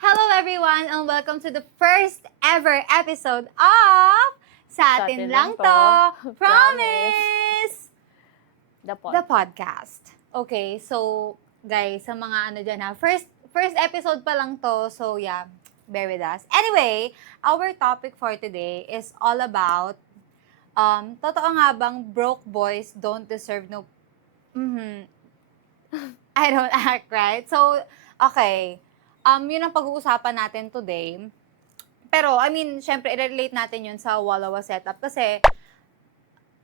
Hello everyone and welcome to the first ever episode of Sa Atin Lang To, Promise! The The podcast. Okay, so guys, sa mga ano dyan ha, first episode pa lang to, so yeah, bear with us. Anyway, our topic for today is all about, totoo nga bang broke boys don't deserve no, I don't act right? So, okay, yun ang pag-uusapan natin today. Pero, I mean, syempre, i-relate natin yun sa Walawa setup kasi,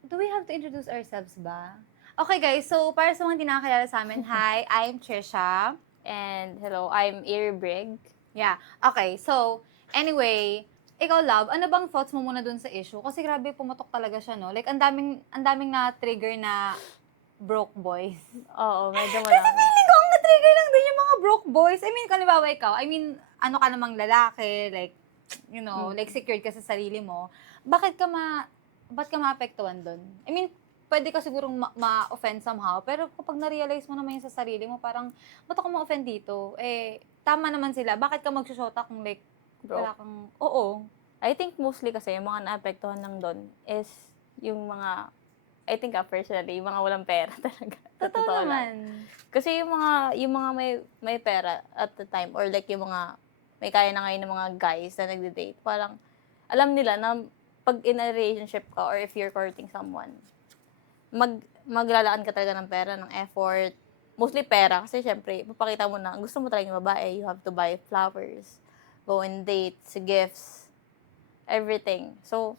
do we have to introduce ourselves ba? Okay guys, so para sa mga hindi nakakilala sa amin, hi, I'm Trisha. And hello, I'm Earbrig. Yeah, okay, so, anyway, ikaw love, ano bang thoughts mo muna dun sa issue? Kasi grabe, pumatok talaga siya, no? Like, ang daming na-trigger na broke boys. Oo, medyo Kasi malaki. feeling ko, ang na-trigger lang din yung mga broke boys. I mean, kanibawa ikaw, I mean, ano ka namang lalaki, like, you know, like secured ka sa sarili mo, ba't ka maapektuhan doon? I mean, pwede ka sigurong ma-offend somehow, pero kapag na-realize mo naman yun sa sarili mo, parang, ba't ako ma-offend dito? Eh, tama naman sila. Bakit ka magsushota kung like, wala kang, oo. I think mostly kasi yung mga naapektuhan lang doon is yung mga, I think personally, yung mga walang pera talaga. Sa Totoo totoo lang. naman. Kasi yung mga may pera at the time, or like yung mga may kaya na ngayon ng mga guys na nagde-date, parang alam nila na pag in a relationship ka or if you're courting someone, maglalaan ka talaga ng pera, ng effort. Mostly pera kasi syempre, papakita mo na gusto mo talaga yung babae, you have to buy flowers, go on dates, gifts, everything. So,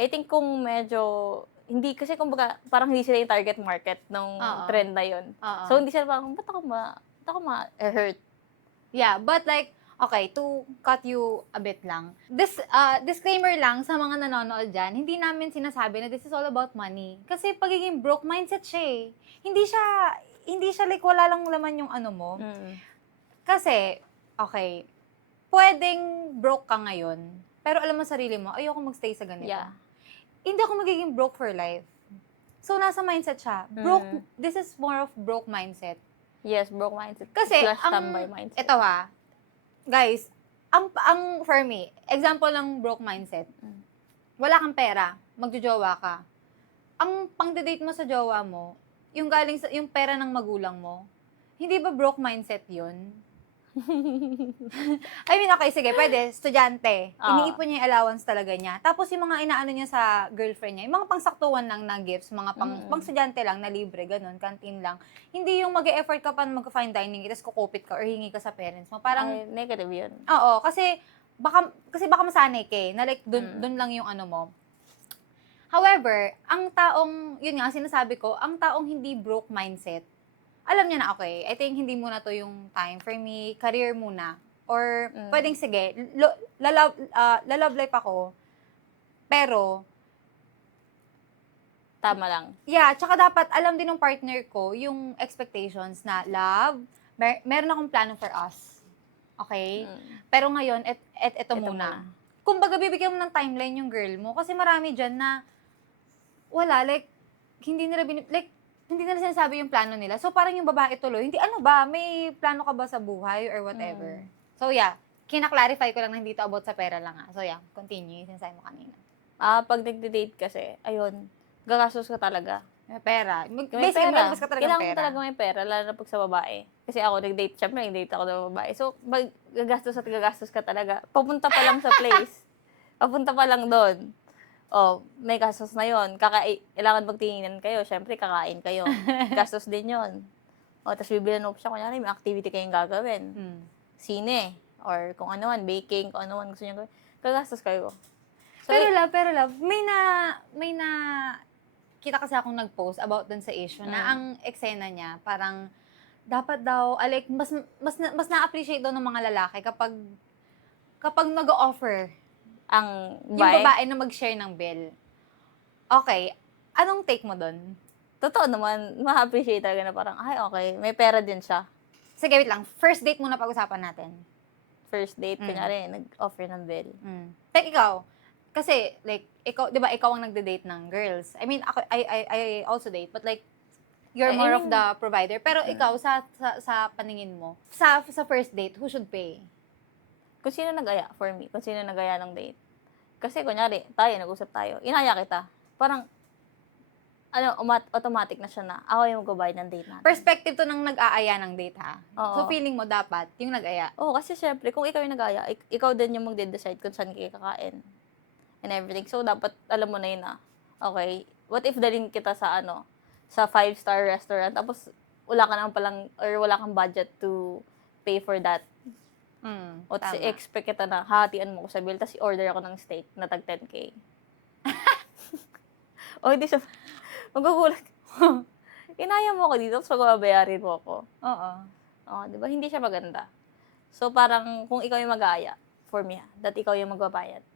I think kung medyo hindi kasi kumbaga parang hindi sila yung target market ng Oo. trend na yun. Oo. So, hindi sila parang, ba't ako ma-hurt? Yeah, but like, okay, to cut you a bit lang. Disclaimer lang sa mga nanonood dyan, hindi namin sinasabi na this is all about money. Kasi pagiging broke mindset siya eh. Hindi siya like wala lang laman yung ano mo. Kasi, okay, pwedeng broke ka ngayon, pero alam mo sarili mo, ayoko magstay sa ganito. Yeah. Hindi ako magiging broke for life. So, nasa mindset siya. Broke, this is more of broke mindset. Yes, broke mindset. Kasi, Slash tambay mindset. ito ha, guys, ang for me, example ng broke mindset, wala kang pera, magjojowa ka. Ang pang-date mo sa jowa mo, yung galing sa, yung pera ng magulang mo, hindi ba broke mindset yun? I mean, okay, sige, pwede, estudyante. Iniipon niya yung allowance talaga niya. Tapos yung mga inaano niya sa girlfriend niya, yung mga pangsaktuhan lang na gifts, mga pang estudyante lang na libre, ganun, canteen lang. Hindi yung mag-e-effort ka pa mag-fine dining, tapos kukupit ka or hingi ka sa parents mo. Parang, Ay, negative yun. oo, kasi baka masanay ka eh, na like, dun lang yung ano mo. However, ang taong, yun nga, sinasabi ko, ang taong hindi broke mindset, alam niya na, okay, I think hindi muna to yung time for me, career muna. Or, pwedeng sige, lalove life ako, pero, Tama lang. yeah, tsaka dapat alam din ng partner ko yung expectations na, love, meron akong plano for us. Okay? Pero ngayon, ito muna. Kumbaga, bibigyan mo ng timeline yung girl mo. Kasi marami dyan na, wala, like, hindi nila sinasabi yung plano nila. So, parang yung babae tuloy, hindi, ano ba, may plano ka ba sa buhay or whatever. So, yeah, kina-clarify ko lang na hindi to about sa pera lang So, yeah, continue yung sinasabi mo kanina. Pag nagde-date kasi, ayun, gagastos ka talaga. May pera. May Basically, pera. may ka talaga Kailangan pera. mo talaga may pera, lalo na pag sa babae. Kasi ako, syempre, nag-date ako ng babae. So, gagastos ka talaga. Papunta pa lang sa place. Papunta pa lang doon. May gastos na yon. Kailangan magtinginan kayo. Syempre, kakain kayo. Gastos din yon. Tapos bibilan mo siya, kunyari, may activity kayong gagawin. Sine. Or kung ano man, baking, kung ano man gusto niyo gawin. Gagastos kayo. So, pero love, may na kita kasi akong nag-post about dun sa issue na ang eksena niya, parang, dapat daw, like, mas na-appreciate daw ng mga lalaki kapag nag-offer ang yung babae na mag-share ng bill. Okay, anong take mo dun? totoo naman, ma-appreciate talaga na parang, ay, okay, may pera din siya. Sige, wait lang. First date muna pag-usapan natin. First date, kunyari, nag-offer ng bill. Like, ikaw, kasi, like, ikaw, di ba, ikaw ang nagde-date ng girls. I mean, ako, I also date, but like, you're more of the provider. Pero ikaw, sa paningin mo, sa first date, who should pay? kung sino nag-aya, for me, kung sino nag-aya ng date. Kasi, kunyari, nag-usap tayo, inaya kita. Parang, automatic na siya na, ako yung magbabayad ng date natin. Perspective to ng nag-aaya ng date, ha? Oo. So, feeling mo dapat, yung nag-aya. Oo, kasi syempre, kung ikaw yung nag-aya, ikaw din yung magde-decide kung saan kayo kakain. And everything. So, dapat, alam mo na yun na, okay, what if dalhin kita sa, sa 5-star restaurant, tapos, wala ka naman palang, or wala kang budget to pay for that. O Tama. expect kita na hahatian mo ko sa bill, tapos order ako ng steak na tag 10K. O hindi siya, magugulat. Inaya mo ako dito, tapos magbabayarin mo ako. Oo. Di ba? Hindi siya maganda. So, parang kung ikaw yung mag-aaya, for me, that ikaw yung magbabayad.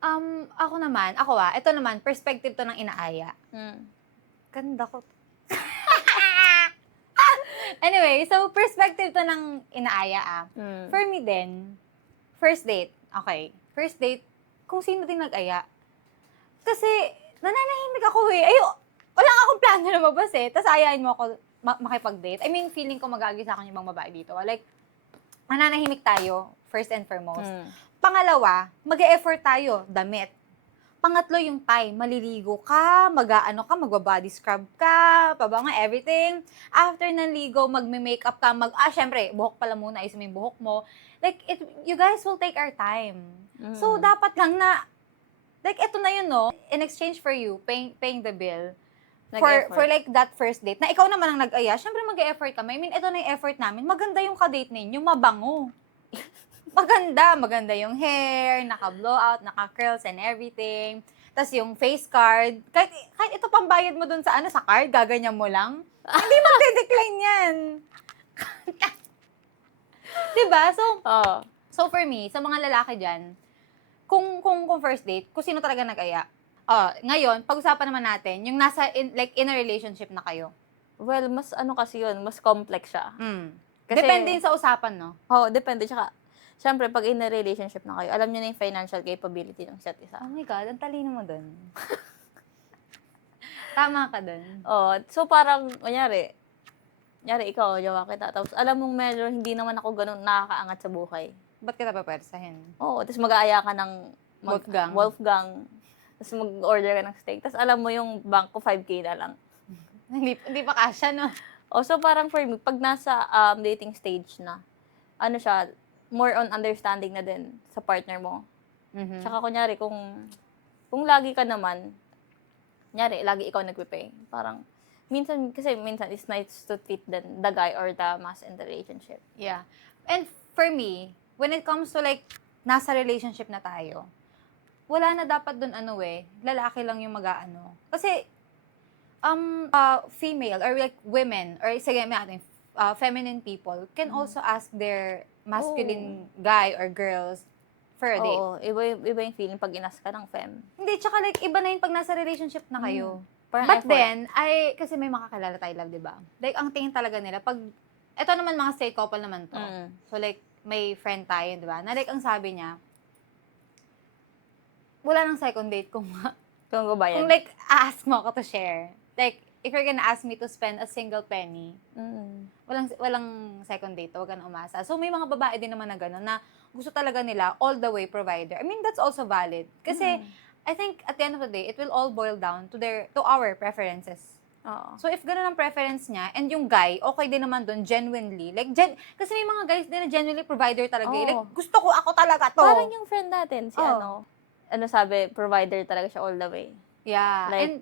Ito naman, perspective to ng inaaya. Ganda ko. Anyway, so perspective to ng inaaya For me din, first date, okay. First date, kung sino din nag-aya. Kasi, nananahimik ako wala akong plano na mabas Tapos ayahin mo ako makipag-date. I mean, feeling ko mag-aagi sa akin yung ibang babae dito. Like, mananahimik tayo, first and foremost. Pangalawa, mag-e-effort tayo, damit. Pangatlo yung time, maliligo ka, magbabody scrub ka, pabango, everything. After ng ligo, magme-makeup ka, syempre, buhok pala muna, ayusin mo yung buhok mo. Like, you guys will take our time. So, dapat lang na, like, eto na yun, no? In exchange for you, paying the bill. For like that first date, na ikaw naman ang nag-aya, syempre mag-e-effort kami. I mean, ito na yung effort namin. Maganda yung ka-date ninyo, mabango. Maganda yung hair, naka-blowout, naka-curls and everything. Tapos yung face card, kahit ito pambayad mo dun sa sa card, gaganyan mo lang. Hindi magde-decline yan. Diba? So for me, sa mga lalaki dyan, kung first date, kung sino talaga nag-aya, ngayon, pag-usapan naman natin, yung nasa, in a relationship na kayo. Well, mas kasi yun, mas complex siya. Kasi, depende yun sa usapan, no? Oo, depende. Tsaka, syempre, pag in a relationship na kayo, alam niyo na yung financial capability ng isa't isa. Oh my God, ang talino mo dun. Tama ka dun. So parang, kunyari, ikaw, jowa kita. Tapos, alam mong medyo hindi naman ako ganun nakakaangat sa buhay. Ba't kita papersahin? Oo, tapos mag-aaya ka ng Wolfgang. Tapos mag-order ka ng steak. Tapos alam mo yung bank ko, 5K na lang. Hindi pa kasya, no? So parang for me, pag nasa dating stage na, siya, more on understanding na din sa partner mo. Tsaka kunyari, kung lagi ka naman, lagi ikaw nagpe-pay. Parang, minsan it's nice to treat the guy or the mas in the relationship. Yeah. And for me, when it comes to like, nasa relationship na tayo, wala na dapat dun lalaki lang yung mag-aano. Kasi, female or like women, or sige, feminine people can also ask their masculine guy or girls for a date. Oo, iba yung feeling pag inas ka ng fem. Hindi, tsaka like, iba na yung pag nasa relationship na kayo. Parang But effort. then, kasi may makakilala tayo, love, diba? Like, ang tingin talaga nila, eto naman mga straight couple naman to. So like, may friend tayo, diba? Na like, ang sabi niya, wala nang second date kung Bayan. kung like, ask mo ako to share. Like, if you're gonna ask me to spend a single penny, walang second date, huwag ka na umasa. So, may mga babae din naman na gano'n na gusto talaga nila all the way provider. I mean, that's also valid. Kasi, I think at the end of the day, it will all boil down to our preferences. So, if gano'n ang preference niya, and yung guy, okay din naman doon, genuinely. Like, kasi may mga guys din na genuinely provider talaga. Like, gusto ko, ako talaga to. Parang yung friend natin, si sabi, provider talaga siya all the way. Yeah. Like,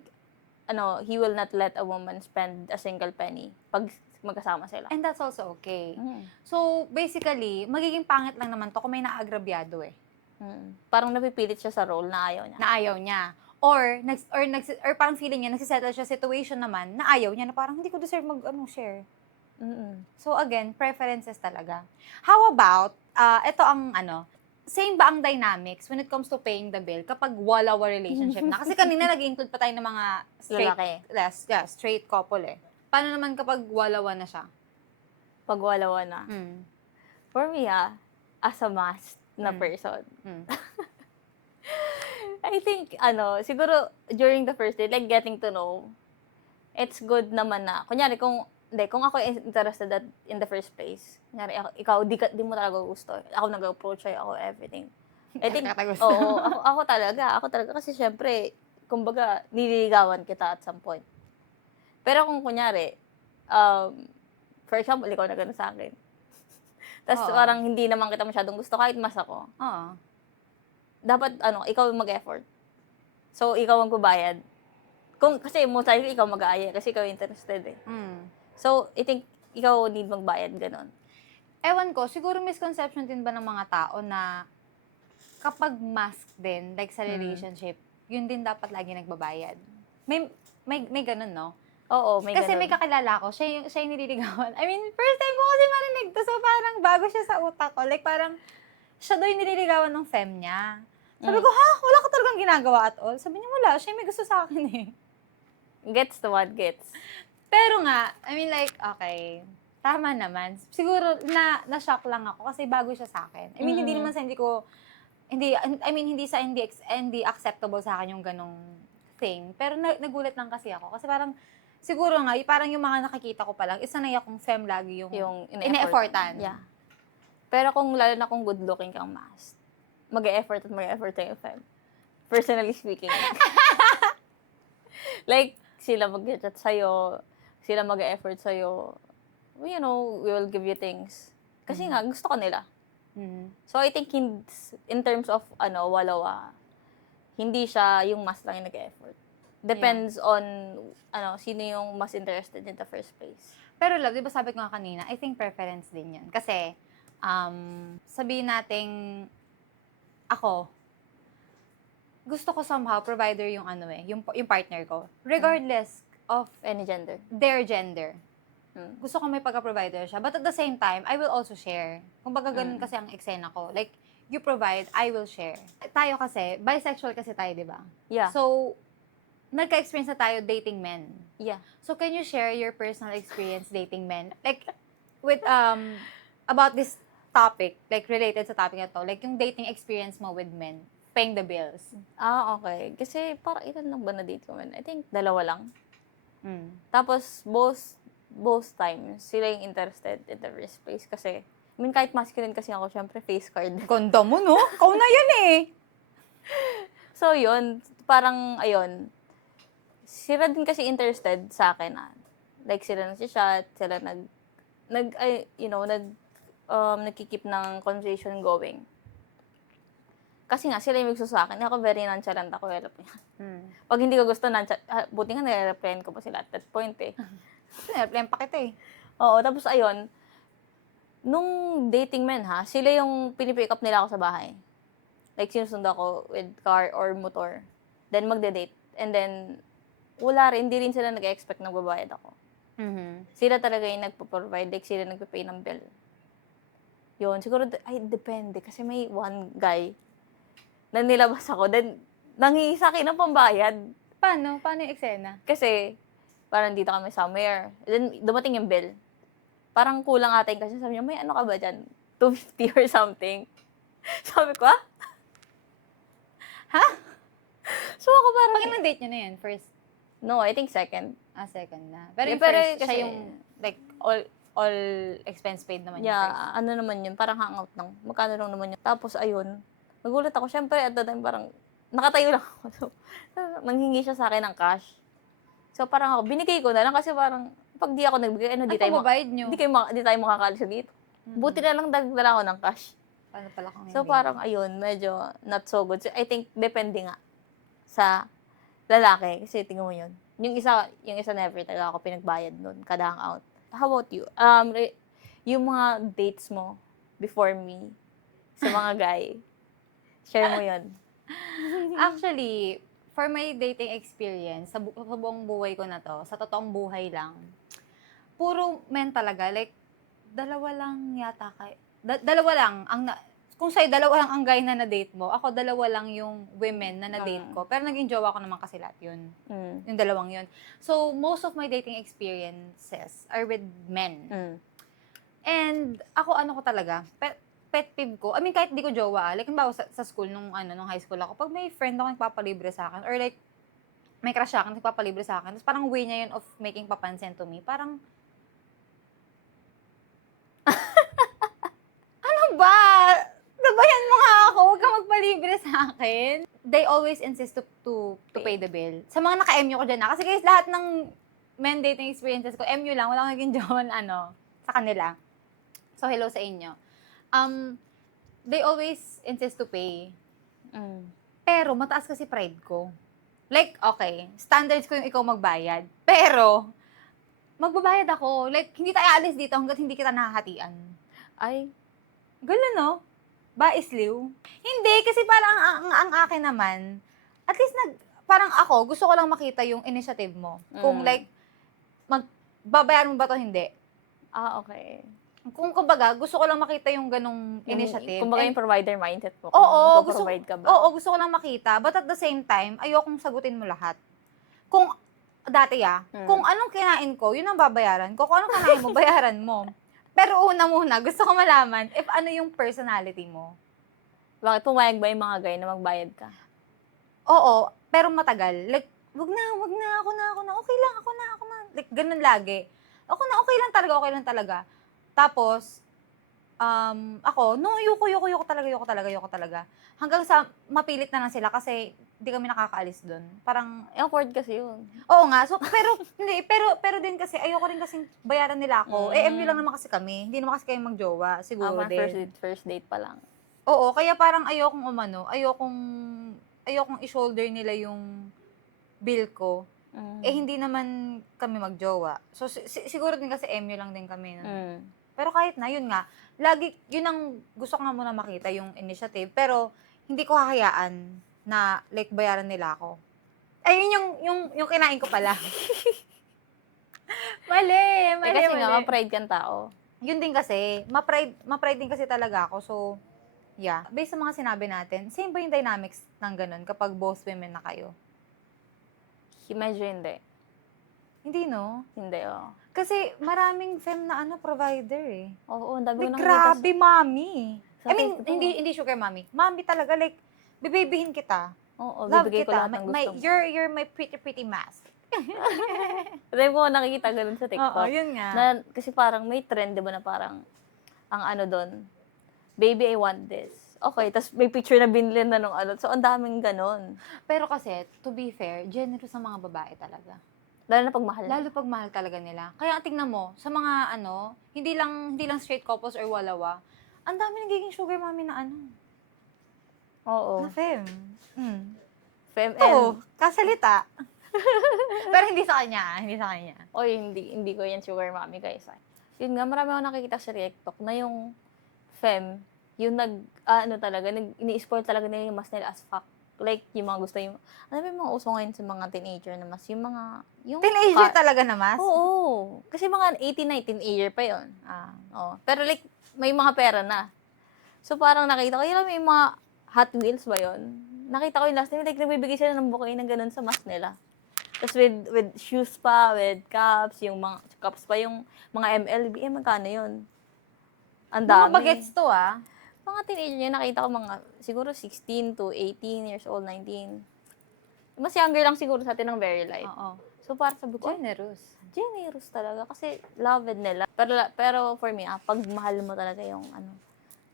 he will not let a woman spend a single penny pag magkasama sila. And that's also okay. So, basically, magiging pangit lang naman to kung may naagrabyado Parang napipilit siya sa role na ayaw niya. Na ayaw niya. Or parang feeling niya, nagsisettle siya situation naman na ayaw niya, na parang hindi ko deserve share. So, again, preferences talaga. How about, ito ang same ba ang dynamics when it comes to paying the bill kapag wala relationship na? Kasi kanina nag-include pa tayo ng mga straight couple Paano naman kapag walawa na siya? Pag walawa na? For me, as a must na person. I think, siguro, during the first date, like getting to know, it's good naman na, kunyari, kung hindi, kung ako interested in the first place, kunyari, ikaw, di mo talaga gusto. Ako nag-approach sa'yo, ako everything. I think, Gusto. oo, ako talaga. Kasi syempre, kumbaga, nililigawan kita at some point. Pero kung kunyari, for example, ikaw na gano'n sa akin. Tapos Oo. parang hindi naman kita masyadong gusto, kahit mas ako. Oo. Dapat, ikaw yung mag-effort. So, ikaw ang kubayad. Kasi most likely, ikaw mag-aaya kasi ikaw interested eh. So, I think, ikaw need magbayad, gano'n. Ewan ko, siguro misconception din ba ng mga tao na kapag mask din, like sa relationship, yun din dapat lagi nagbabayad. May ganun, no? Oo, may Kasi ganun. may kakilala ko, siya yung nililigawan. I mean, first time ko kasi marinig to, so parang bago siya sa utak ko. Like parang, siya daw yung nililigawan ng fem niya. Sabi ko, ha? Wala ka talagang ginagawa at all? Sabi niya, wala. Siya yung may gusto sa akin eh. Gets to what gets. Pero nga, I mean like, okay, tama naman. Siguro na-shock lang ako kasi bago siya sa akin. I mean, hindi naman sa hindi acceptable sa akin yung ganong thing. Pero nagulat lang kasi ako. Kasi parang, siguro nga, parang yung mga nakikita ko pa lang, isa na akong fem lagi yung ine-effortan. Yeah. Pero lalo na kung good looking kang mas, mag-e-effort yung fam. Personally speaking. Like, sila mag-chat sa'yo, sila mag-e-effort sa'yo, we will give you things. Kasi nga, gusto ka nila. So, I think in terms of, walawa, hindi siya yung mas lang yung nag-effort. Depends on, sino yung mas interested in the first place. Pero love, di ba sabi ko nga kanina, I think preference din yan. Kasi, sabihin nating, ako, gusto ko somehow provider yung yung partner ko. Regardless of Any gender. their gender. Gusto ko may pagka-provider siya. But at the same time, I will also share. Kumbaga ganun kasi ang eksena ko. Like, you provide, I will share. Tayo kasi, bisexual kasi tayo, di ba? Yeah. So, nagka-experience na tayo dating men. Yeah. So, can you share your personal experience dating men? Like, with, about this topic, like, related sa topic na to, like, yung dating experience mo with men, paying the bills. Okay. Kasi, parang ilan lang ba na-date ko man? I think, 2 lang. Tapos, both times, sila yung interested in the first place. Kasi, I mean, kahit masculine kasi ako, syempre, face card. Ganda mo, no? Ikaw na yan eh. So, yun. Parang, ayun. Sila din kasi interested sa akin. Like, sila nag-chat, sila nagkikip ng conversation going. Kasi nga, sila yung gusto sa akin. Ako, very nonchalant ako. Pag hindi ko gusto, buti nga nare-replyan ko pa sila at that point eh. Nare-replyan pa kita eh. Oo, tapos ayun, nung dating men sila yung pinipick up nila ako sa bahay. Like, sinusundo ako with car or motor. Then, magde-date. And then, wala rin, hindi rin sila nag-expect na babayad ako. Sila talaga yung nagpo-provide, like sila nagpo-pay ng bill. Yun, siguro, depende. Kasi may one guy na nilabas ako, then, nangingi sa akin ng pambayad. Paano? Paano yung eksena? Kasi, parang dito kami somewhere. Then, dumating yung bill. Parang kulang ata yung kasi sabi niya, may ano ka ba dyan? 250 or something. Sabi ko, ha? So, ako parang... Pag ilang date nyo na yun? First? No, I think second. Second na. Pero yung Pero first, kasi, siya yung, like, all expense paid naman yung yeah, first. ano naman yun, parang hangout lang. Magkano lang naman yun. Tapos, ayun, nagulat ako. Siyempre, at that time, parang, nakatayo lang ako. So, nanghingi siya sa akin ng cash. So, parang ako, binigay ko na lang kasi parang, pag di ako nagbigay, di tayo makakalis dito. Buti na lang dagdala ko ng cash. Paano pala kung So, parang, ayun, medyo not so good. So, I think, depende nga sa lalaki. Kasi, tingnan mo yun. Yung isa never talaga ako pinagbayad nun, kada hangout. How about you? Yung mga dates mo before me, sa mga guy, share mo yun. Actually, for my dating experience, sa buong buhay ko na to, sa totoong buhay lang, puro men talaga. Like, dalawa lang yata dalawa lang kung sa'yo, dalawa lang ang guy na na-date mo, ako dalawa lang yung women na na-date ko. Pero naging jowa ko naman kasi lahat yun. Yung dalawang yun. So, most of my dating experiences are with men. And ako, ko talaga, pet peeve ko, I mean, kahit di ko jowa, like, halimbawa sa school, nung high school ako, pag may friend ako nagpapalibre sa akin, or like, may crush ako nagpapalibre sa akin, tapos parang way niya yun of making papansin to me, parang, sa akin, they always insist to pay the bill. Sa mga naka-MU ko dyan na. Kasi guys, lahat ng men dating experiences ko, MU lang. Wala akong naging jowa na sa kanila. So, hello sa inyo. They always insist to pay. Pero, mataas kasi pride ko. Like, okay, standards ko yung ikaw magbayad. Pero, magbabayad ako. Like, hindi tayo alis dito hanggat hindi kita nakahatian. Ay, Gano'n, no? Baisliw. Hindi, kasi parang ang akin naman, at least parang ako, gusto ko lang makita yung initiative mo. Kung like, babayaran mo ba to hindi? okay. Kung kumbaga, gusto ko lang makita yung ganong initiative. Kumbaga yung provider mindset mo. Oo, Provide ka ba? Oo, gusto ko lang makita. But at the same time, ayokong sagutin mo lahat. Kung, dati kung anong kinain ko, yun ang babayaran ko. Kung anong kinain mo, bayaran mo. Pero una muna, gusto ko malaman if ano yung personality mo. Bakit pumayag ba yung mga guy na magbayad ka? Oo, pero matagal. Like, wag na, ako na. Okay lang, ako na. Like, ganun lagi. Ako na, okay lang talaga. Tapos, ako, no, ayoko talaga. Hanggang sa mapilit na lang sila kasi hindi kami nakakaalis doon. Parang, Awkward kasi yun. oo nga. So, pero din kasi, ayoko rin kasing bayaran nila ako. MU lang naman kasi kami. Hindi naman kasi kayo magjowa. Siguro din. First date pa lang. Oo, kaya parang ayokong i-shoulder nila yung bill ko. Hindi naman kami magjowa. So, siguro din kasi MU lang din kami. No? Pero kahit na, yun nga, lagi, yun ang gusto ko nga muna makita, yung initiative. Pero, hindi ko hahayaan na, like, bayaran nila ako. Ayun yung kinain ko pala. mali. Kasi nga, ma-pride kang tao. Yun din kasi, ma-pride din kasi talaga ako. So, yeah. Based sa mga sinabi natin, same ba yung dynamics ng ganun kapag both women na kayo? Medyo hindi. Hindi, no? Hindi, oo. Kasi maraming fem na provider eh. Oo, ang dami ko Like, nakikita grabe, mami. sa I mean, Facebook. hindi sugar mommy. Mami talaga, like, bibibihin kita. Oo, Love bibigay ko kita. lahat ng gusto mo. You're my pretty mask. Dahil ko nakikita ganun sa TikTok. Oo, yun nga. Kasi parang may trend, di ba, na parang, ang ano doon, baby, I want this. Okay, tapos may picture na binili na nung ano. So, ang daming ganun. Pero kasi, to be fair, generous ang mga babae talaga. Lalo na pag mahal. Lalo pag mahal talaga nila. Kaya tingnan mo, sa mga hindi lang straight couples or walawa, ang dami nagiging sugar mommy na Oo. na fem. Fem Oo, kasalita. Pero hindi sa kanya. Oy, hindi ko yan sugar mommy, guys. Yun nga, marami ako nakikita sa TikTok na yung fem, yung ini-spoil talaga nila yung mas nila as fuck. Like, yung mga gusto yung, alam mo yung mga uso ngayon sa mga teenager na mas, Teenager talaga na mas? Oo. Kasi mga 18, 19 year pa yun. Oo. Pero like, may mga pera na. So, parang nakita ko, yun may mga Hot Wheels ba yun? Nakita ko yung last time, like, nagbibigay sila ng bouquet na ganun sa mas nila. Tapos with shoes pa, with cups, yung mga cups pa, yung mga MLB, magkano yun? Ang dami. Mga bagets to Mga teenager niya, nakita ko mga, siguro 16 to 18 years old, 19. Mas younger lang siguro sa atin ng very light. Oo. So, para sabi ko, generous talaga. Kasi loved nila. Pero for me, pag mahal mo talaga yung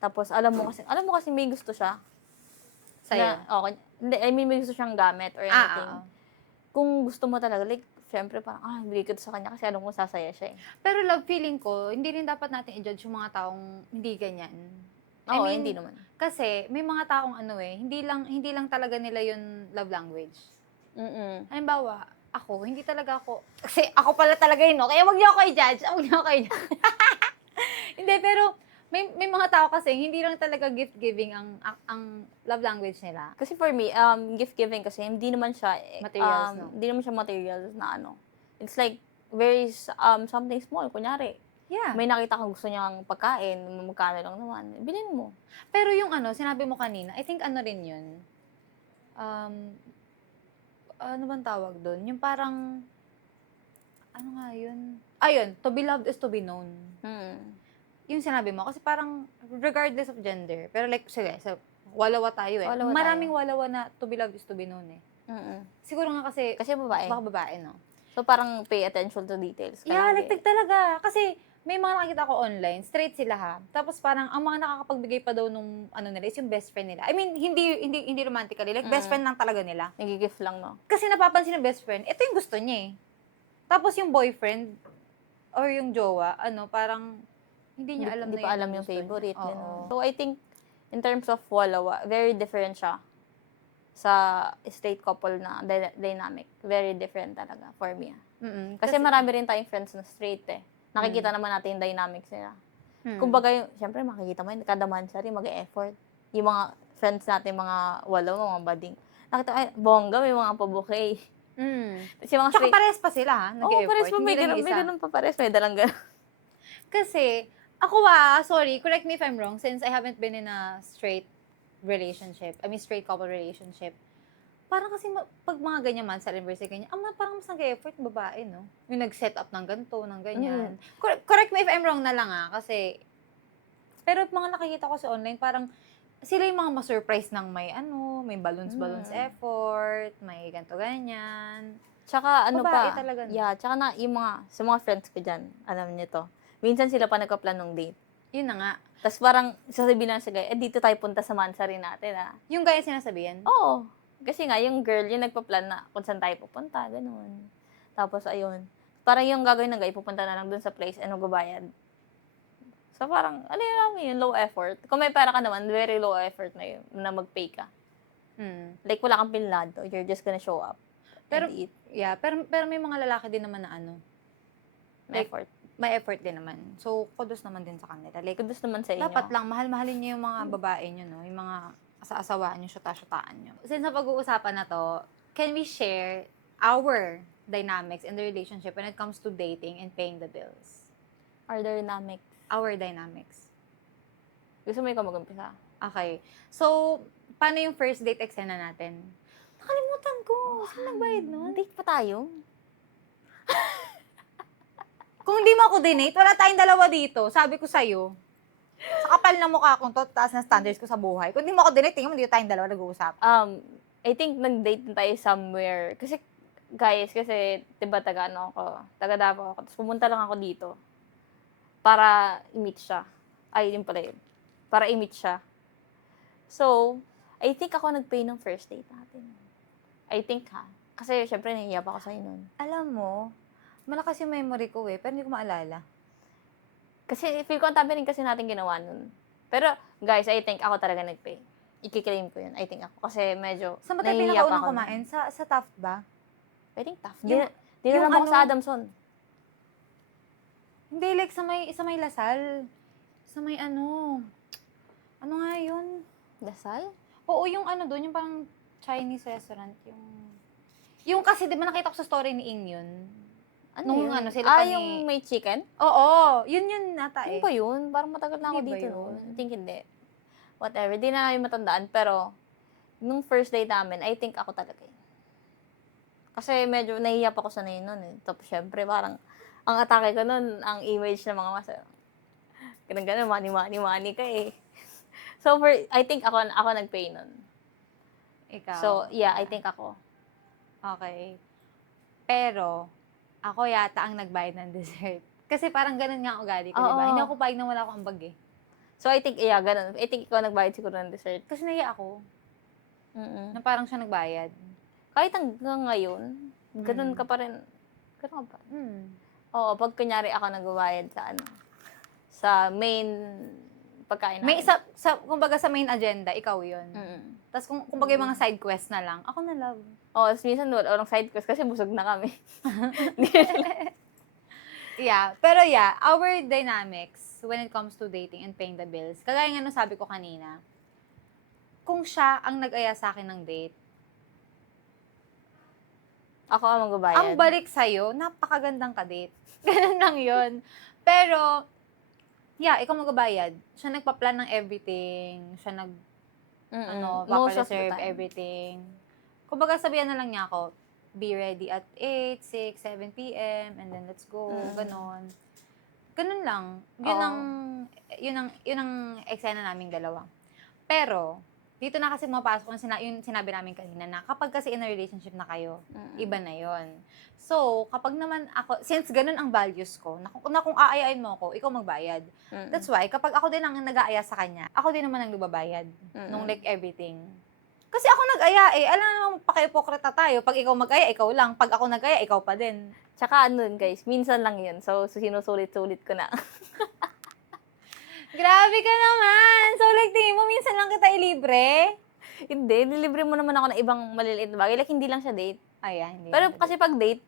tapos alam mo kasi may gusto siya. Sa'yo? Okay. Hindi, I mean, may gusto siyang gamit or anything. Kung gusto mo talaga, like, syempre parang, bigay ko to sa kanya kasi alam ko sasaya siya eh. Pero love feeling ko, hindi rin dapat natin i-judge yung mga taong hindi ganyan. Oo, hindi naman. Kasi may mga taong hindi lang talaga nila yung love language. Halimbawa, hindi talaga ako, kasi ako pala talaga yun, no? Kaya wag niyo ako i-judge. Hindi, pero may mga tao kasi hindi lang talaga gift giving ang love language nila. Kasi for me, gift giving kasi hindi naman siya Materials, no? Hindi naman siya materials na It's like very something small, kunyari. Yeah. May nakita kang gusto niyang pagkain, magkano lang naman, bilhin mo. Pero yung sinabi mo kanina, I think rin yun. Ano bang tawag doon? Yung parang, ano nga yun? Ayun, to be loved is to be known. Yung sinabi mo, kasi parang regardless of gender, pero like, sige, so, walawa tayo eh. Walawa Maraming walawa na to be loved is to be known eh. Siguro nga kasi babae. baka babae, no? So parang pay attention to details. Yeah, like talaga. Kasi may mga nakikita ko online, straight sila ha. Tapos parang ang mga nakakapagbigay pa daw nung ano nila is yung best friend nila. I mean, hindi romantically, like best friend lang talaga nila. Nag-gift lang, no? Kasi napapansin ng best friend, ito yung gusto niya eh. Tapos yung boyfriend or yung jowa, parang hindi niya alam Hindi na pa yun alam ang yung gusto niya. favorite. Oo. Ganun. So, I think, in terms of walawa, very different siya sa straight couple na dynamic. Very different talaga for me. Mm-mm. Kasi marami rin tayong friends na straight eh. Nakikita naman natin yung dynamics nila. Kumbaga, syempre makikita mo yun, kada mansari mag-effort. Yung mga friends natin, mga walawa, mga bading. Nakita, ay, bongga, may mga pabuke. Tapos yung mga Tsaka straight, pares pa sila ha, oo, pares nag-e-effort. pa, Hindi lang yung may isa. ganun pa pares, may dalang ganun. Kasi, ako sorry, correct me if I'm wrong, since I haven't been in a straight straight couple relationship. Parang kasi pag mga ganyan man sa anniversary, ganyan, parang mas nag-effort yung babae, no? Yung nag-set up ng ganito, ng ganyan. Correct me if I'm wrong na lang kasi, pero mga nakikita ko sa online, parang sila yung mga ma-surprise ng may balloons effort, may ganito, ganyan. Tsaka ano Babae pa, talaga, no? yeah, tsaka na yung sa mga friends ko dyan, alam niyo to, minsan sila pa nagka-plan ng date. Yun na nga. Tapos parang sasabihin lang sa guy, dito tayo punta sa Mansari natin, Yung gaya sinasabihan? Oo. Kasi nga, yung girl, yung nagpa-plan na kung saan tayo pupunta, ganun. Tapos, ayun. Parang yung gagawin ng guy, pupunta na lang dun sa place, magbabayad. So, parang, ano yun, low effort. Kung may pera ka naman, very low effort na yun, na mag-pay ka. Like, wala kang pinlado, you're just gonna show up Pero, and eat. yeah, pero may mga lalaki din naman na May like, effort. may effort din naman. So, kudos naman din sa kanila. Like, Kudos naman sa inyo. dapat lang, mahal-mahalin niyo yung mga babae niyo, no? Yung mga asa-asawaan niyo, syuta-syutaan niyo. Since napag-uusapan na to, can we share our dynamics in the relationship when it comes to dating and paying the bills? Our dynamics. Our dynamics. Gusto mo ikaw mag-umpisa? Okay. So, paano yung first date eksena natin? Nakalimutan ko. Saan nagbayad nun? Date pa tayo? Kung hindi mo ako dinate, wala tayong dalawa dito. Sabi ko sa'yo. Sa kapal na mukha kong to, taas na standards ko sa buhay. Kung hindi mo ako dinate, tingnan mo, hindi tayong dalawa nag-uusap. I think nag-date na tayo somewhere. Kasi, guys, diba taga Davao ako. Tapos pumunta lang ako dito. Para i-meet siya. Ay, yun pala yun. Para i-meet siya. So, I think ako nag-pay ng first date natin. I think Kasi, syempre, nahihiya pa ako sa'yo nun. Alam mo, malakas yung memory ko pero hindi ko maalala. Kasi, feel ko ang tabi rin kasi natin ginawa nun. Pero, guys, I think ako talaga nag-pay. I-claim ko yun. I think ako. Kasi medyo, Saan ba tayo nahihiya pa pinakaunang ako nun. kumain? Sa Taft ba? I think tough. Yung- Di na yung ako sa Adamson. Hindi, like sa may Lasal. Sa may ano nga yun? Lasal? Oo, yung doon, yung parang Chinese restaurant. Yung kasi, di ba nakita ko sa story ni Ing yun? Nung yun? sila pa ni... yung may chicken? Oo, yun nata Ano ba yun? Parang matagal na ako Hindi ba dito yun? noon. I think hindi. Whatever. Di na namin matandaan. Pero, nung first date namin, I think ako talaga yun. Kasi medyo nahihiya pa ako sa noon eh. Tapos syempre, parang, ang atake ko noon, ang image ng mga masa. Ganun, money ka eh. So, I think ako nag-pay nun. Ikaw. So, yeah, I think ako. Okay. Pero, ako yata ang nagbayad ng dessert. Kasi parang ganun nga ang ugali ko, di ba? Oo. Hindi ako payag na wala akong ambag eh. So, I think, yeah, ganun. I think ikaw nagbayad siguro ng dessert. Kasi nahiya ako Mm-mm. na parang siya nagbayad. Kahit hanggang ngayon, ganun ka pa rin. Ganun ka pa. Oo, pag kunyari ako nagbayad sa main pagkain namin. Kumbaga sa main agenda, ikaw yun. Mm-mm. Tapos kumbaga yung mga side quest na lang, ako na love. Oo, minsan walang side quest kasi busog na kami. Yeah, pero yeah, our dynamics when it comes to dating and paying the bills, kagaya nga nung sabi ko kanina, kung siya ang nag-aya sa akin ng date, Ako ang magbabayad. ang balik sa'yo, napakagandang ka-date. Ganun lang yun. Pero, yeah, ikaw magbabayad. Siya nagpa-plan ng everything. Siya Most of the papa-reserve time. everything. Kumbaga sabihan na lang niya ako, be ready at 8, 6, 7 p.m. and then let's go. Ganon. Ganun lang. Yun ang eksena naming dalawa. Pero, dito na kasi mapasok yung sinabi namin kanina na kapag kasi in a relationship na kayo, iba na yon. So, kapag naman ako, since ganun ang values ko, na kung aayain mo ako, ikaw magbayad. That's why, kapag ako din ang nag-aaya sa kanya, ako din naman ang lubabayad nung like everything. Kasi ako nag-aya eh. Alam naman, paka-ipokrita tayo. Pag ikaw mag-aya, ikaw lang. Pag ako nag-aya, ikaw pa din. Tsaka ano guys, minsan lang yun. So, sinusulit-sulit ko na. Grabe ka naman! So, like, tingin mo, minsan lang kita ilibre? Hindi, nilibre mo naman ako ng ibang maliliit na bagay. Like, hindi lang siya date. Ayan, hindi. Pero kasi pag date,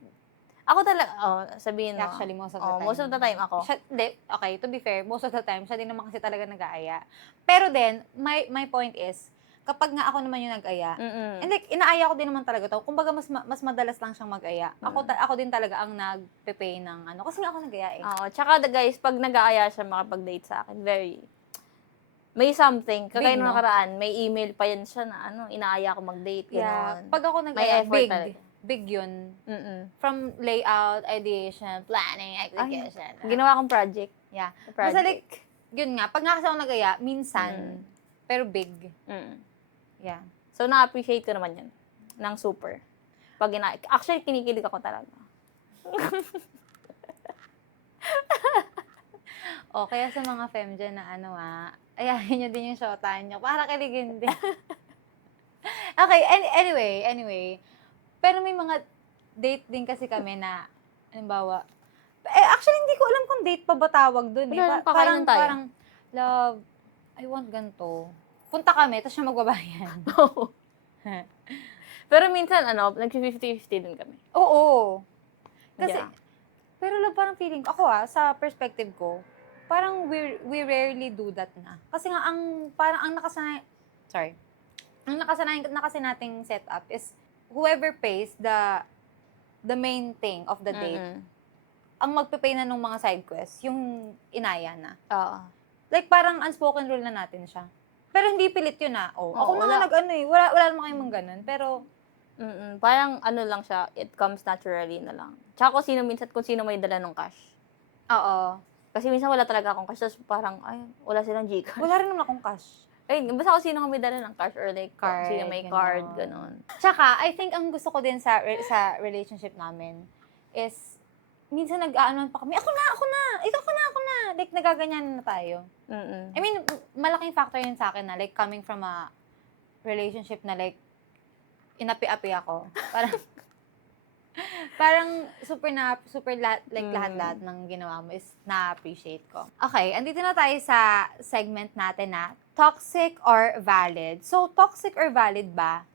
ako talaga, sabihin mo. Actually, most of the time. Most of the time ako. Okay, to be fair, most of the time, siya din naman kasi talaga nag-aaya. Pero then, my point is, kapag nga ako naman yung nag-aya, and like, inaaya ko din naman talaga to. Kumbaga, mas madalas lang siyang mag-aya. Ako din talaga ang nag-pay ng ano. Kasi nga ako nag-aya eh. Oo, tsaka guys, pag nag-aaya siya makapag-date sa akin, may something. Kagaya Big, nung no? nakaraan, may email pa yan siya na inaaya ko mag-date. Yeah. Ganon. Pag ako May nag-aya, effort big. talaga. Big yun. From Mm-mm. layout, ideation, planning, execution. Ginawa kong project. Yeah. Project. Basta like, yun nga, pag nga kasi ako nag-aya, minsan, pero big. Yeah. So, na-appreciate ko naman yun. Ng super. Actually, kinikilig ako talaga. O, kaya sa mga fem dyan na ayahin nyo din yung shotaan nyo para kiligin din. Okay, anyway. Pero may mga date din kasi kami na, halimbawa, actually, hindi ko alam kung date pa ba tawag dun eh. Wala, pakainan tayo. Parang, love, I want ganito. Punta kami, tapos siya magbabayan. Pero minsan, nag-50-50 din kami. Oo. Kasi, Yeah. pero love, parang feeling, ako sa perspective ko, parang we rarely do that na. Kasi nga, ang nakasanayan na kasi nating setup is, whoever pays the main thing of the date, ang magpe-pay na nung mga side quests, yung inaya na. Oo. Like, parang unspoken rule na natin siya. Pero hindi pilit yun ako Oo, mga wala naman kayong mga ganun. Pero, Parang lang siya, it comes naturally na lang. Tsaka kung sino may dala ng cash. oo. Kasi minsan wala talaga akong cash, tapos parang, wala silang Gcash. Wala rin naman akong cash. Ay, basta kung sino may dala ng cash or like, Card, sino may ganon. card, gano'n. Tsaka, I think ang gusto ko din sa relationship namin is, minsan nag-aanuan pa kami, ako na! Ikaw ka na! Like, nagaganyan na tayo. I mean, malaking factor yun sa akin na, like, coming from a relationship na, like, inapi-api ako. Parang super lahat ng ginawa mo is na-appreciate ko. Okay, andito na tayo sa segment natin na toxic or valid. So, toxic or valid ba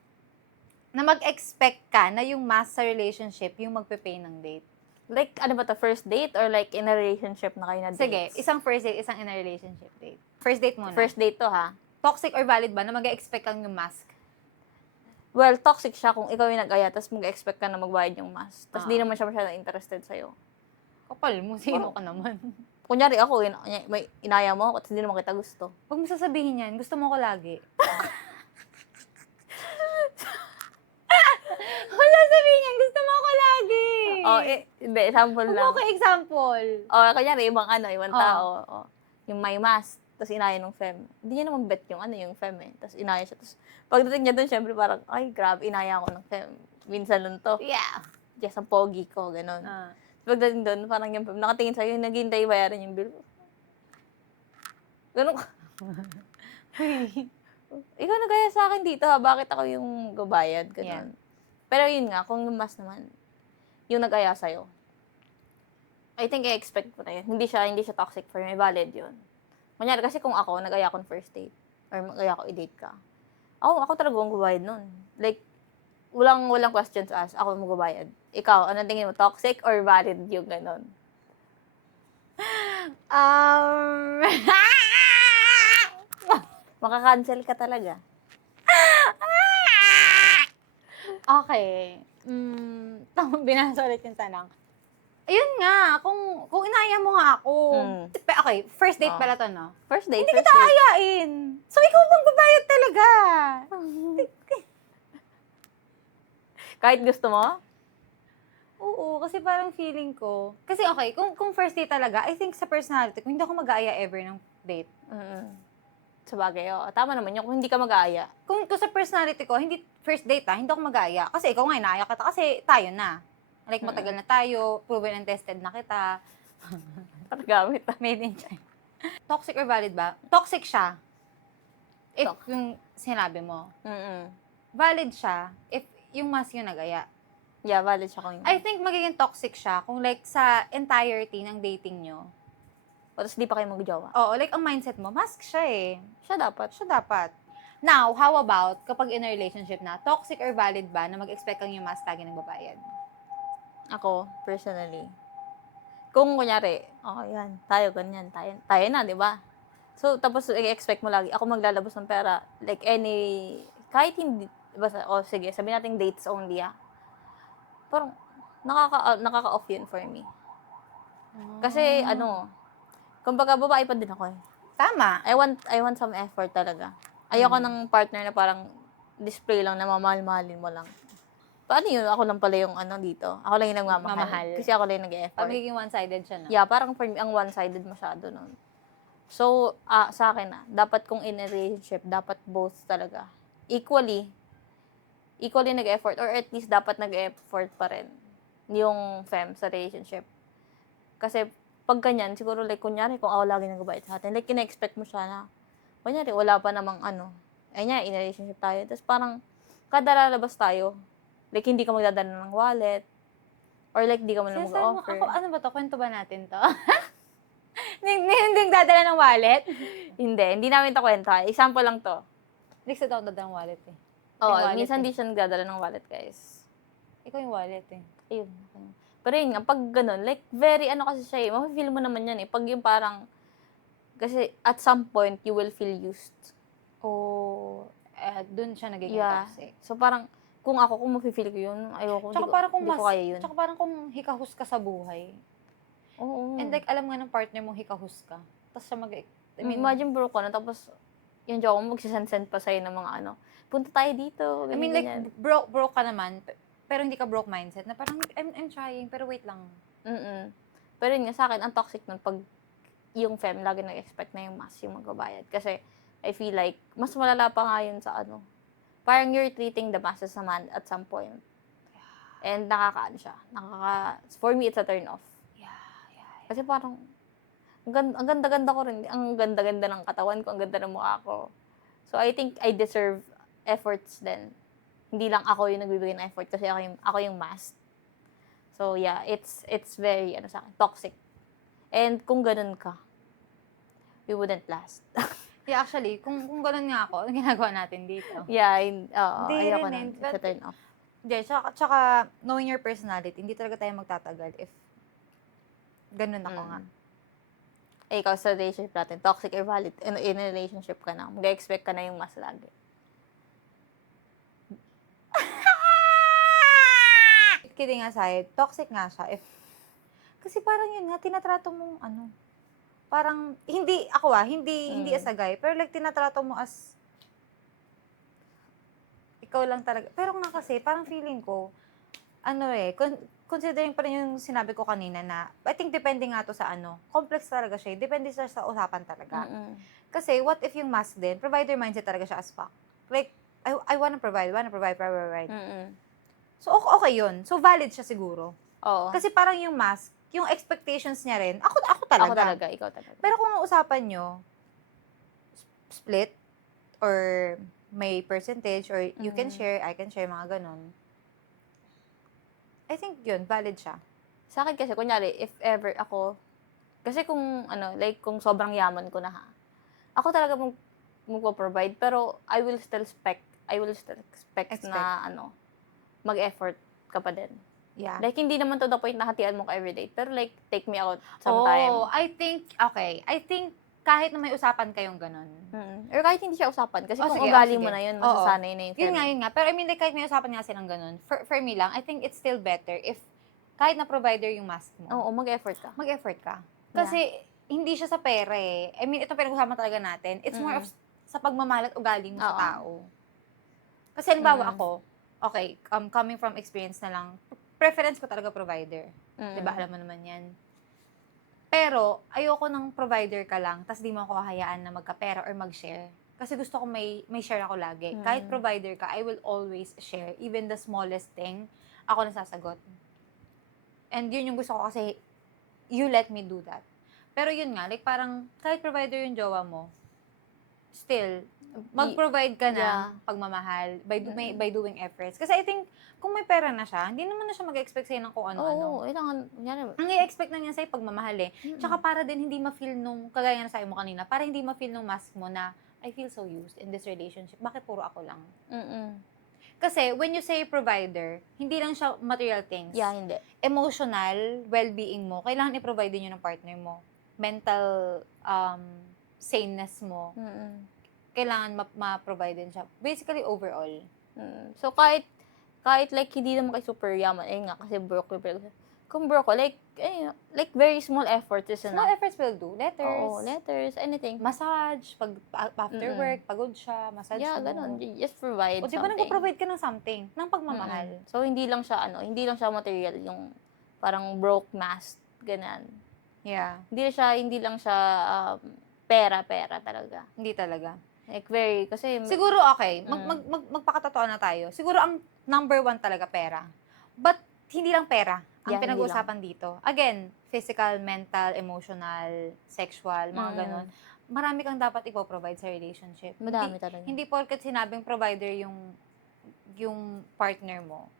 na mag-expect ka na yung mas sa relationship yung magpe-pay ng date? Like, ano ba to, first date or like in a relationship na kayo na dates? Sige, isang first date, isang in a relationship date. First date muna. First date to, ha? Toxic or valid ba na mag-expect kang yung mask? Well, toxic siya kung ikaw yung nag-aya, tapos mag-expect ka na magbayad yung mas. Tapos di Ah. naman siya masyadong interested sa'yo. Kapal mo, sino ka naman? Kunyari ako, may inaya mo ako, tapos di naman kita gusto. Huwag mo sasabihin yan, gusto mo ko lagi. Wala sabihin yan, gusto mo ko lagi. Hindi, sample Huwag lang. mo ko example. Kunyari, ibang Oo. tao. Yung may mask, tapos inaya ng fem. Hindi niya naman bet yung fem eh. Tapos inaya siya. Tapos pagdating niya doon, syempre parang, ay, grabe, inaya ako ng fem. Minsan lang to. Yeah. Yes, ang pogi ko, gano'n. Pagdating doon, parang yung fem, nakatingin sa'yo, naghihintay bayaran yung bill. Ganun ka. Ikaw nagaya sa akin dito ha, bakit ako yung gabayad? Ganun. Pero yun nga, kung yung mas naman, yung nag-aya sa'yo, I think I-expect ko na yun. Hindi siya toxic for me, valid yun. Kunyari, kasi kung ako, nag-aya ko ng first date, or nag-aya ko i-date ka, ako talaga ang gabayad nun. Like, walang questions asked, ako ang magabayad. Ikaw, ano tingin mo, toxic or valid yung ganun? Maka-cancel ka talaga. Okay. Binasa ulit yung tanong. Ayun nga, kung inaya mo nga ako. Okay, first date pala to, no? First date, Hindi kita ayain. So, ikaw bang babayad talaga? Kahit gusto mo? Oo, kasi parang feeling ko. Kasi okay, kung first date talaga, I think sa personality ko, hindi ako mag-aaya ever ng date. Sa bagay, oo. Tama naman yun. Kung hindi ka mag-aaya. Kung sa personality ko, hindi first date hindi ako mag-aaya. Kasi ikaw nga, inaaya kita. Kasi tayo na. Like, matagal na tayo, proven and tested na kita. Para gamit. Made in China. Toxic or valid ba? Toxic siya. If Toxic. yung sinabi mo. Mm-mm. Valid siya if yung mas yung nag-aya. Yeah, valid siya kung I think magiging toxic siya kung like sa entirety ng dating nyo. Tapos di pa kayo mag-jowa. Oo, like ang mindset mo, mask siya eh. Siya dapat. Siya dapat. Now, how about kapag in a relationship na, toxic or valid ba na mag-expect kang yung mas lagi nagbabayad? Ako, personally. Kung kunyari, yan, tayo, ganyan, tayo na, di ba? So, tapos i-expect mo lagi, ako maglalabas ng pera, like kahit hindi, basta, sige, sabihin natin dates only, parang, nakaka-off yun for me. Kasi, kumbaga, babae pa din ako eh. Tama. I want some effort talaga. Ayoko ng partner na parang display lang na mamahal-mahalin mo lang. Paano yun? Ako lang pala yung dito. Ako lang yung nagmamahal. Mamahal. Kasi ako lang yung nag-effort. Magiging one-sided siya na. Yeah, parang for me, ang one-sided masyado nun. So, sa akin dapat kung in a relationship, dapat both talaga. Equally nag-effort or at least dapat nag-effort pa rin yung fem sa relationship. Kasi, pag ganyan, siguro like, kunyari, kung ako lagi nag-bayad sa atin, like, kina-expect mo siya na, kunyari, wala pa namang in a relationship tayo. Tapos parang, kada lalabas tayo, like, hindi ka magdadala ng wallet, or like, di ka mo na mag-offer. Ako, ano ba to? Kwento ba natin to? Hindi dadala ng wallet? Hindi namin ito kwento. Example lang to. Next na ako dadala ng wallet eh. Oo, Yung wallet minsan eh. di siya nagdadala ng wallet, guys. Ikaw yung wallet eh. Ayun. Pero yun nga, pag ganun, like, very kasi siya eh. Mafe-feel mo naman yan eh. Pag yung parang, kasi at some point, you will feel used. Dun siya nagiging Yeah. toxic. So parang, kung mafe-feel ko yun, ayoko, Tsaka parang kung hindi ko kaya yun. Tsaka parang kung hikahus ka sa buhay. Oo. And like, alam nga ng partner mo hikahus ka. Tapos siya imagine broke ka na, tapos, yung jowa mo, magsisend pa sa'yo ng mga punta tayo dito, ganyan, like, ganyan. broke ka naman, pero hindi ka broke mindset, na parang, I'm trying, pero wait lang. Pero yun nga, sa akin, ang toxic nun, pag yung fem, lagi nag-expect na yung mas, yung magbabayad. Kasi, I feel like, mas malala pa nga yun sa parang you're treating the mas as a man at some point. And siya. For me, it's a turn off. Yeah. Kasi parang, ang ganda-ganda ko rin. Ang ganda-ganda ng katawan ko, ang ganda ng mukha ko. So, I think I deserve efforts din. Hindi lang ako yung nagbibigay ng effort kasi ako yung must. So, yeah, it's very, sa akin, toxic. And kung ganun ka, we wouldn't last. Yeah, actually, kung ganun nga ako, ang ginagawa natin dito. Yeah, Hindi ayoko rin na. eh. It's a turn off. Hindi, tsaka, knowing your personality, hindi talaga tayo magtatagal if ganun ako nga. Ikaw sa relationship natin, toxic or valid, in a relationship ka na, mag-expect ka na yung mas lagi. Kidding aside, toxic nga siya. Kasi parang yun nga, tinatrato mong parang, hindi as a guy, pero like tinatrato mo as, ikaw lang talaga. Pero nga kasi, parang feeling ko, considering pa rin yung sinabi ko kanina na, I think depende nga to sa complex talaga siya. Depende siya sa usapan talaga. Kasi, what if yung mas din, provider mindset talaga siya as fuck. Like, I wanna provide. So, okay yun. So, valid siya siguro. Oo. Kasi parang yung mas, yung expectations niya rin, ako Ako talaga. talaga, ikaw talaga. Pero kung ang usapan nyo, split, or may percentage, or you can share, I can share, mga ganun. I think yun, valid siya. Sa akin kasi, kunyari, if ever ako, kasi kung, kung sobrang yaman ko na ako talaga magpo-provide, pero I will still expect na, mag-effort ka pa din. Yeah. Like, hindi naman to the point na hatian mo ka everyday, pero like, take me out sometime. I think, kahit na may usapan kayong ganun. Or kahit hindi siya usapan, kasi kung Sige, ugali sige. mo na yun, masasanay na yung Yun nga. Pero I mean, like, kahit may usapan nga silang ganun, for me lang, I think it's still better if kahit na provider yung mask mo. Oo, mag-effort ka. Mag-effort ka. Kasi, hindi siya sa pera eh. I mean, itong pinag-usapan talaga natin, it's more of sa pagmamahal at ugali mo sa tao. Kasi, halimbawa ako, okay, coming from experience na lang, preference ko talaga provider. Diba? Alam mo naman yan. Pero, ayoko ng provider ka lang, tas di mo ako hayaan na magkapera or mag-share. Kasi gusto ko may share ako lagi. Kahit provider ka, I will always share. Even the smallest thing, ako nasasagot. And yun yung gusto ko kasi, you let me do that. Pero yun nga, like parang, kahit provider yung jowa mo, still, mag-provide ka Yeah. ng pagmamahal by doing efforts. Kasi I think, kung may pera na siya, hindi naman na siya mag-expect sa'yo ng kung ano-ano. Oo, kailangan, yan. Ang i-expect na niya sa'yo pagmamahal eh. Tsaka para din hindi ma-feel nung, kagaya na sa'yo mo kanina, para hindi ma-feel nung mask mo na, I feel so used in this relationship. Bakit puro ako lang? Kasi when you say provider, hindi lang siya material things. Yeah, hindi. Emotional well-being mo, kailangan i-provide din yun ng partner mo. Mental saneness mo, kailangan ma-provide din siya. Basically, overall. So, kahit like, hindi naman kayo super yaman, nga, kasi broke yung kung broke ko, like very small efforts is Small enough. efforts will do. Letters. Oo, letters, anything. Massage. Pag after work, pagod siya, massage Yeah, mo. ganun. Just provide O di ba something. nag-provide ka ng something? Ng pagmamahal. So, hindi lang siya material, yung parang broke mask, ganun. Yeah. Hindi lang siya pera talaga. Hindi talaga. Like, kasi... Siguro, okay, magpakatotoo na tayo. Siguro, ang number 1 talaga pera. But, hindi lang pera ang Yeah, pinag-uusapan dito. Again, physical, mental, emotional, sexual, mga ganun. Marami kang dapat ipoprovide sa relationship. Madami talaga. Hindi porket sinabing provider yung partner mo,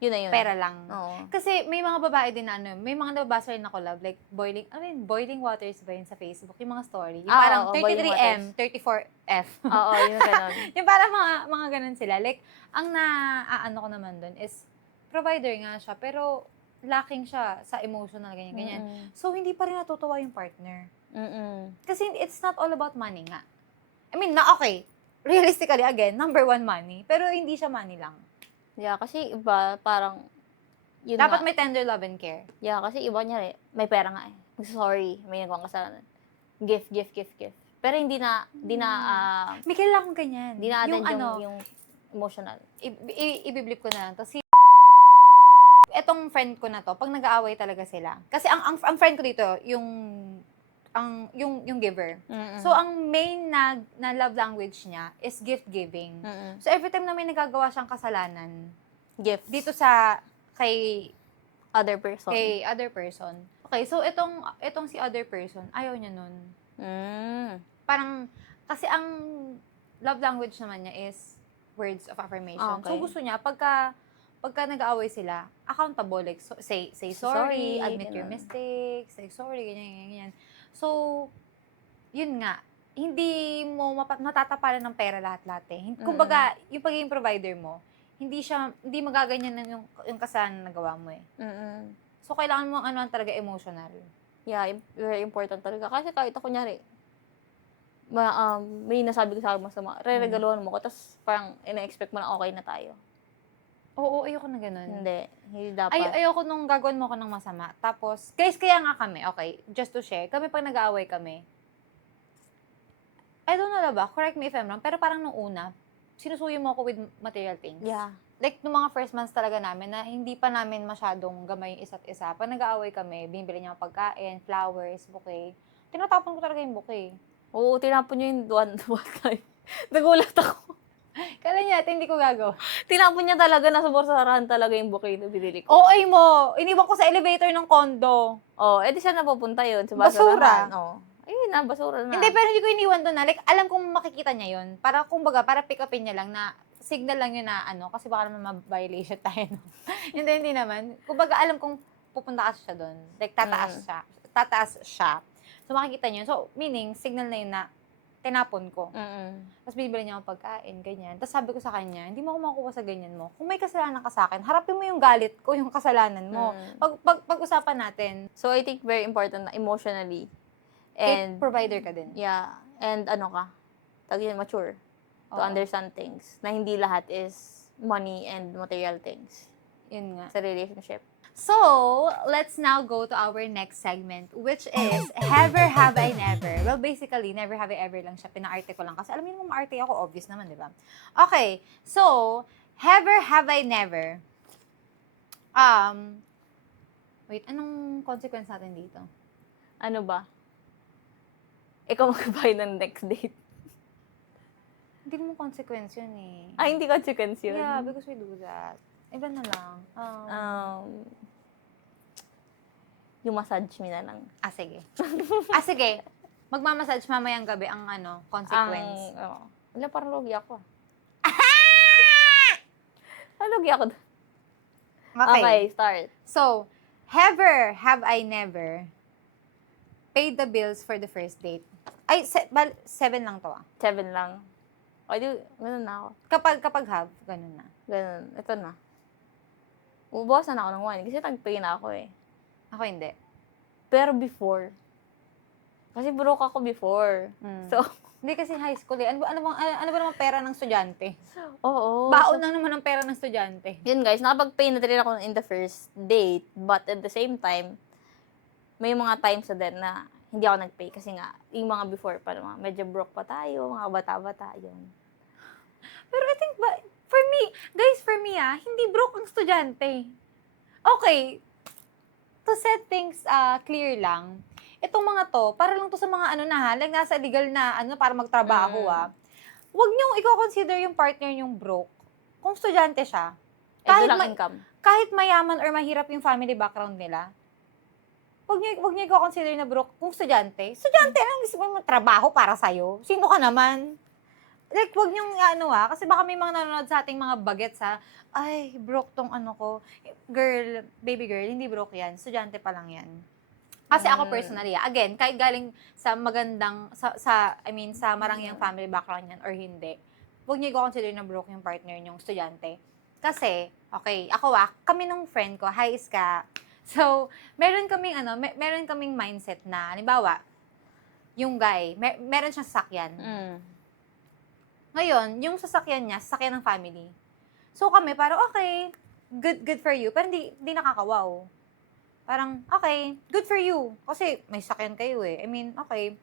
Yun na yun. pera lang. Oo. Kasi may mga babae din na may mga nababasa rin na collab, like boiling waters ba yun sa Facebook, yung mga story. Yung parang oo, Boiling 33M, 34F. Oo, yun ganun. yung parang mga ganun sila. Like, ang ano ko naman dun is, provider nga siya, pero lacking siya sa emotional, ganyan. So, hindi pa rin natutuwa yung partner. Kasi it's not all about money nga. I mean, okay, realistically, again, number 1 money, pero hindi siya money lang. Yeah, kasi iba, parang, yun Dapat nga. may tender love and care. Yeah, kasi iba niya may pera nga eh. Sorry, may nagawang kasalanan. Gift. Pero hindi na, May kailangan kong ganyan. hindi na Yung yung emotional. Ibiblip ko na lang to. Etong friend ko na to, pag nag-aaway talaga sila. Kasi ang friend ko dito, yung giver. So, ang main na love language niya is gift giving. So, every time na may nagagawa siyang kasalanan, Gift. dito kay Other person. other person. Okay, so itong si other person, ayaw niya nun. Parang, kasi ang love language naman niya is words of affirmation. Okay. So, gusto niya, pagka nag-aaway sila, accountable, like, say sorry, admit your ganun. mistakes, say sorry, ganyan. So, yun nga, hindi mo matatapalan ng pera lahat-lahat eh. Kumbaga, yung pagiging provider mo, hindi magaganyan na yung kasalanan na nagawa mo eh. So, kailangan mo talaga emotional. Yeah, very important talaga. Kasi kahit ako, kunyari, may nasabi ko sa akin masama, re-regaluhan mo ko, tapos parang ina-expect mo na okay na tayo. Oo, ayoko na ganun. Hindi dapat. Ayoko nung gagawin mo ko ng masama. Tapos, guys, kaya nga kami, okay, just to share, kami pag nag-aaway kami, I don't know ba, correct me if I'm wrong, pero parang nung una, sinusuyo mo ako with material things. Yeah. Like, nung mga first months talaga namin, na hindi pa namin masyadong gamay yung isa't isa. Pag nag-aaway kami, binibili niya ako pagkain, flowers, bouquet. Tinatapon ko talaga yung bouquet. Oo, tinapon niyo yung one time. Nagulat ako. Kala niya, hindi ko gagawa. Tinapon niya talaga, nasa borsarahan talaga yung bouquet na binili ko. Oo, ay mo. Iniwan ko sa elevator ng condo. Edi saan napupunta yun? Sa Basura. basurahan. Ayun na, basura na. Hindi, pero hindi ko iniwan doon na. Like, alam kong makikita niya yun. Para, kumbaga, para pick upin niya lang na signal lang yun na kasi baka naman ma-violation tayo. No? hindi naman. Kumbaga, alam kong pupunta kasi siya doon. Like, tataas siya. So, makikita niyo. So, meaning, signal na yun na tinapon ko. Tapos binibili niya ako pagkain, ganyan. Tapos sabi ko sa kanya, hindi mo ako makukuha sa ganyan mo. Kung may kasalanan ka sa akin, harapin mo yung galit ko, yung kasalanan mo. Pag-usapan natin. So, I think very important na emotionally. And, provider ka din. yeah. And mature. To understand things. Na hindi lahat is money and material things. Yun nga. Sa relationship. So, let's now go to our next segment, which is Ever Have I Never. Well, basically, Never Have I Ever lang siya. Pina-arte ko lang. Kasi alam mo ma-arte ako, obvious naman, di ba? Okay, so, Ever Have I Never. Wait, anong consequence natin dito? Ano ba? Ikaw magbabayad ng next date. Hindi mo consequence yun eh. Hindi consequence yun. Yeah, because we do that. Iba na lang. Yung massage me na lang. Sige. Sige. Magmamassage mamayang gabi ang consequence. Wala, parang logi ako. Logi ako. Okay, start. So, have I never paid the bills for the first date? 7 lang to 7 lang. O, di, ganun na ako. Kapag have, ganun na. Ganun. Ito na. Ubuwasan ako ng 1 kasi nag-pay na ako eh. Ako hindi. Pero before. Kasi broke ako before. So, hindi kasi high school eh. Ano ba naman pera ng estudyante? oo. Baon lang naman ang pera ng estudyante. Yun guys, nakapag-pay na rin ako in the first date. But at the same time, may mga times na din na hindi ako nag-pay. Kasi nga, yung mga before pa naman, medyo broke pa tayo, mga bata-bata yun. Pero I think, for me hindi broke ang estudyante. Okay, to set things clear lang, itong mga to, para lang to sa mga like nasa legal na para magtrabaho Huwag niyong i-consider yung partner niyong broke. Kung estudyante siya, Ito lang income. kahit mayaman or mahirap yung family background nila, huwag niyo i-consider na broke kung estudyante. Estudyante lang, gusto mo magtrabaho para sa'yo. Sino ka naman? Like, huwag niyong kasi baka may mga nanonood sa ating mga bagets ay, broke tong ko. Girl, baby girl, hindi broke yan. Estudyante pa lang yan. Kasi ako personally, again, kahit galing sa magandang, sa marangyang family background yan or hindi, huwag niyo i-consider na broke yung partner niyong estudyante. Kasi, okay, ako kami nung friend ko, high ska. So, meron kaming mindset na, halimbawa, yung guy, meron siyang sasakyan. Ngayon, yung sasakyan niya, sasakyan ng family. So kami, parang okay, good for you. Pero hindi nakakawaw. Parang, okay, good for you. Kasi may sasakyan kayo eh. Okay.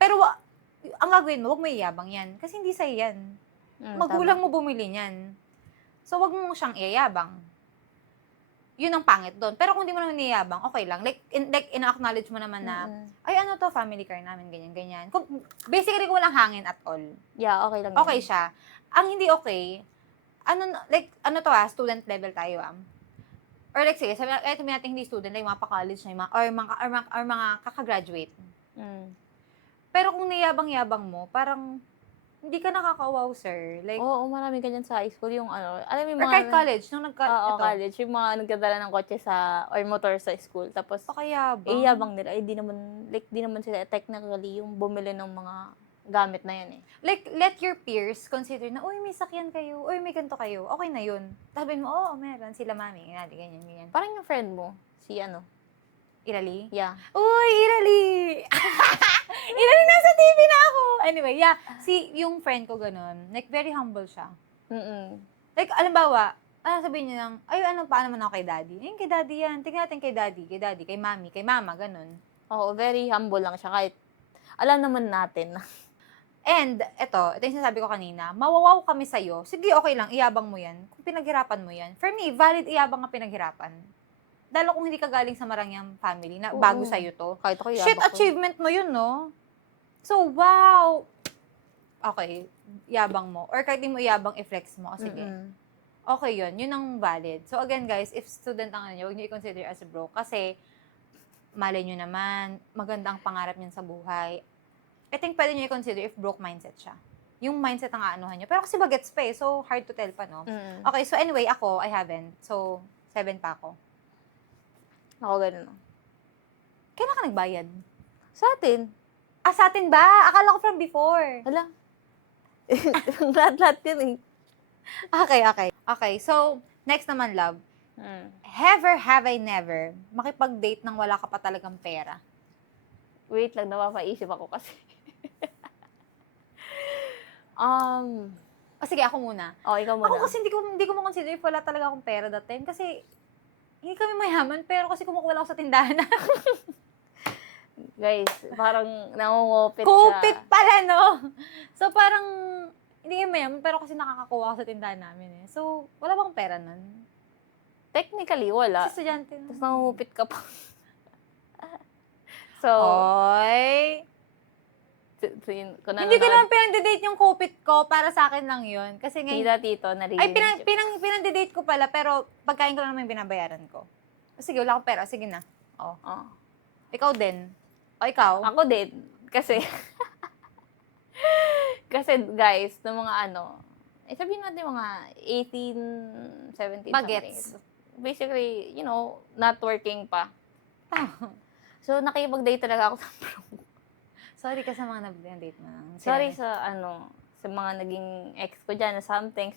Pero ang gagawin mo, huwag mo iyabang yan. Kasi hindi sa'yo yan. Magulang mo bumili niyan. So huwag mo siyang iyabang. Yun ang pangit doon. Pero kung hindi mo naman iyabang, okay lang. Like in-acknowledge mo naman na, ay to, family car namin, ganyan. Basically, kung walang hangin at all. Yeah, okay lang. Okay siya. Ang hindi okay, student level tayo Or like, sige, sabi natin hindi student, like mga pa-college na or mga kakagraduate. Pero kung niyabang-yabang mo, parang, hindi ka nakakawaw, sir. Like, Oo, marami ganyan sa high school. Yung alam mo yung or mga... kahit college, nung college. Yung mga nagdadala ng kotse or motor sa school. Tapos, pakayabang. iyabang nila. Di naman sila technically yung bumili ng mga gamit na yun eh. Like, let your peers consider na, uy, may sakyan kayo, uy, may ganito kayo. Okay na yun. Sabihin mo, meron. Sila mami, ganyan. Parang yung friend mo, si Irali? Yeah. Uy, Irali! Irali, nasa TV na ako! Anyway, yeah. Yung friend ko ganun, like, very humble siya. Like, alimbawa, sabihin niya lang, paano man ako kay daddy? Kay daddy yan. Tingnan natin kay daddy, kay mami, kay mama, ganun. Oo, very humble lang siya. Kahit, alam naman natin na. And, ito yung sinasabi ko kanina, mawawaw kami sa'yo, sige, okay lang, iyabang mo yan. Kung pinaghirapan mo yan. For me, valid iyabang ang pinaghirapan. Dahil kung hindi ka galing sa marangyang family na bago sa'yo to, kahit ako shit, achievement mo yun, no? So, wow! Okay, yabang mo. Or kahit di mo iyabang, i-flex mo. Sige. Okay yun. Yun ang valid. So, again, guys, if student ang huwag nyo i-consider as broke. Kasi, malay nyo naman, maganda ang pangarap niyan sa buhay. I think pwede nyo i-consider if broke mindset siya. Yung mindset ang aanuhan nyo. Pero kasi bagets pa eh. So, hard to tell pa, no? Okay, so anyway, ako, I haven't. So, 7 pa ako. Ako ganun. Kailan ka nagbayad? Sa atin. Sa atin ba? Akala ko from before. Hala. Lahat-lahat yun eh. Okay, so, next naman, love. Have I never makipag-date nang wala ka pa talagang pera? Wait lang, napapaisip ako kasi. Sige, ako muna. Ikaw muna. Ako kasi hindi ko makonsider if wala talaga akong pera that time. Kasi, hindi kami mayaman, pero kasi kumukuha ako sa tindahan. Guys, parang nangungupit siya. Kupit pala, no? So, parang, hindi kami mayaman, pero kasi nakakakuha ako sa tindahan namin eh. So, wala bang pera nun? Technically, wala. Kasi estudyante na. Tapos nangungupit ka pa. So, Hoy! kung Hindi ko naman pinag-date yung kupit ko, para sa akin lang yun. Kasi ngayon, tito, ay, pinag-date ko pala, pero pagkain ko lang naman yung binabayaran ko. Sige, wala akong pera. Sige na. Oh. Oh. Ikaw din. O, ikaw? Ako din. Kasi, guys, ng mga sabihin natin mga 18, 17, Bagets. something. Basically, not working pa. So, nakipag-date talaga ako sa bro. Sorry ka sa mga nag-date mo. Sorry sa mga naging ex ko dyan na something.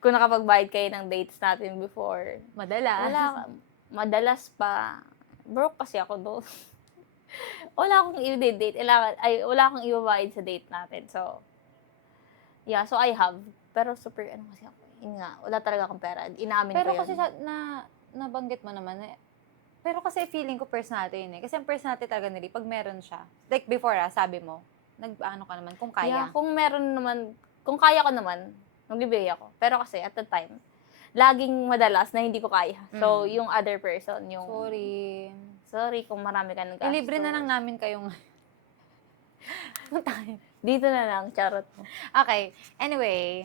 Kung nakapagbayad kayo ng dates natin before. Madalas pa. Broke kasi ako doon. Wala akong i-date. Wala akong ibabayad sa date natin. So, yeah. So, I have. Pero super, kasi ako. Yun nga, wala talaga akong pera. Inamin ko yun. Pero kasi nabanggit mo naman, pero kasi feeling ko personality yun eh. Kasi ang personality talaga nila, pag meron siya, like before sabi mo, nag-ano ka naman, kung kaya. Yeah, kung meron naman, kung kaya ko naman, magbibigay ako. Pero kasi at the time, laging madalas na hindi ko kaya. So, yung other person, yung... Sorry kung marami ka ng gastos. Ilibre na lang namin kayong... Dito na lang, charot mo. Okay, anyway,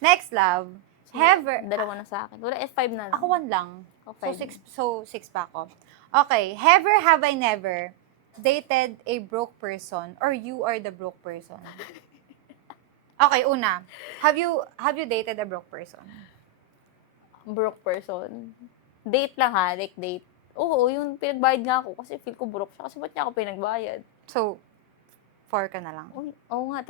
next love. Dalawa na sa akin. Wala, F5 na lang. Ako 1 lang. Okay. So 6 pa ako. Okay, have I never dated a broke person or you are the broke person? Okay, una. Have you dated a broke person? Broke person? Date lang ha, like date. Oo, yung pinagbayad nga ako kasi feel ko broke siya kasi ba't niya ako pinagbayad? So, 4 ka na lang. Uy, oo nga.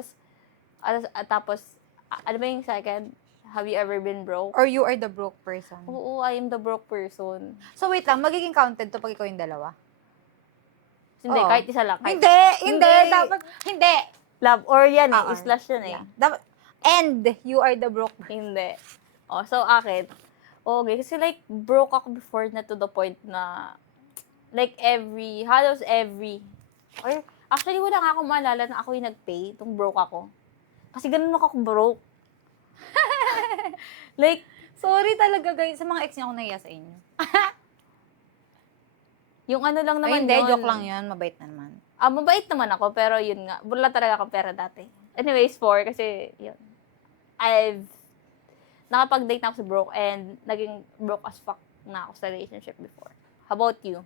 Tapos, ano ba yung second? Have you ever been broke? Or you are the broke person? Oo, I am the broke person. So, wait lang. Magiging counted to pag ikaw yung dalawa? Hindi, Oo. kahit isa lang. Hindi. Dapat, hindi. Love, or yan eh. Oo. Slash yan eh. Yeah. Dapat, and you are the broke. Hindi. So akin, okay, kasi like, broke ako before na to the point na, like halos every, or actually wala nga akong maalala na ako yung nag-pay, itong broke ako. Kasi ganun ako broke. Like, Sorry talaga guys, sa mga ex niya ako nahiya sa inyo. yung lang naman Hindi, yun. joke lang yun. Mabait na naman. Mabait naman ako, pero yun nga, wala talaga akong pera dati. Anyways, kasi, yun. Nakapag-date na ako sa broke and naging broke as fuck na ako sa relationship before. How about you?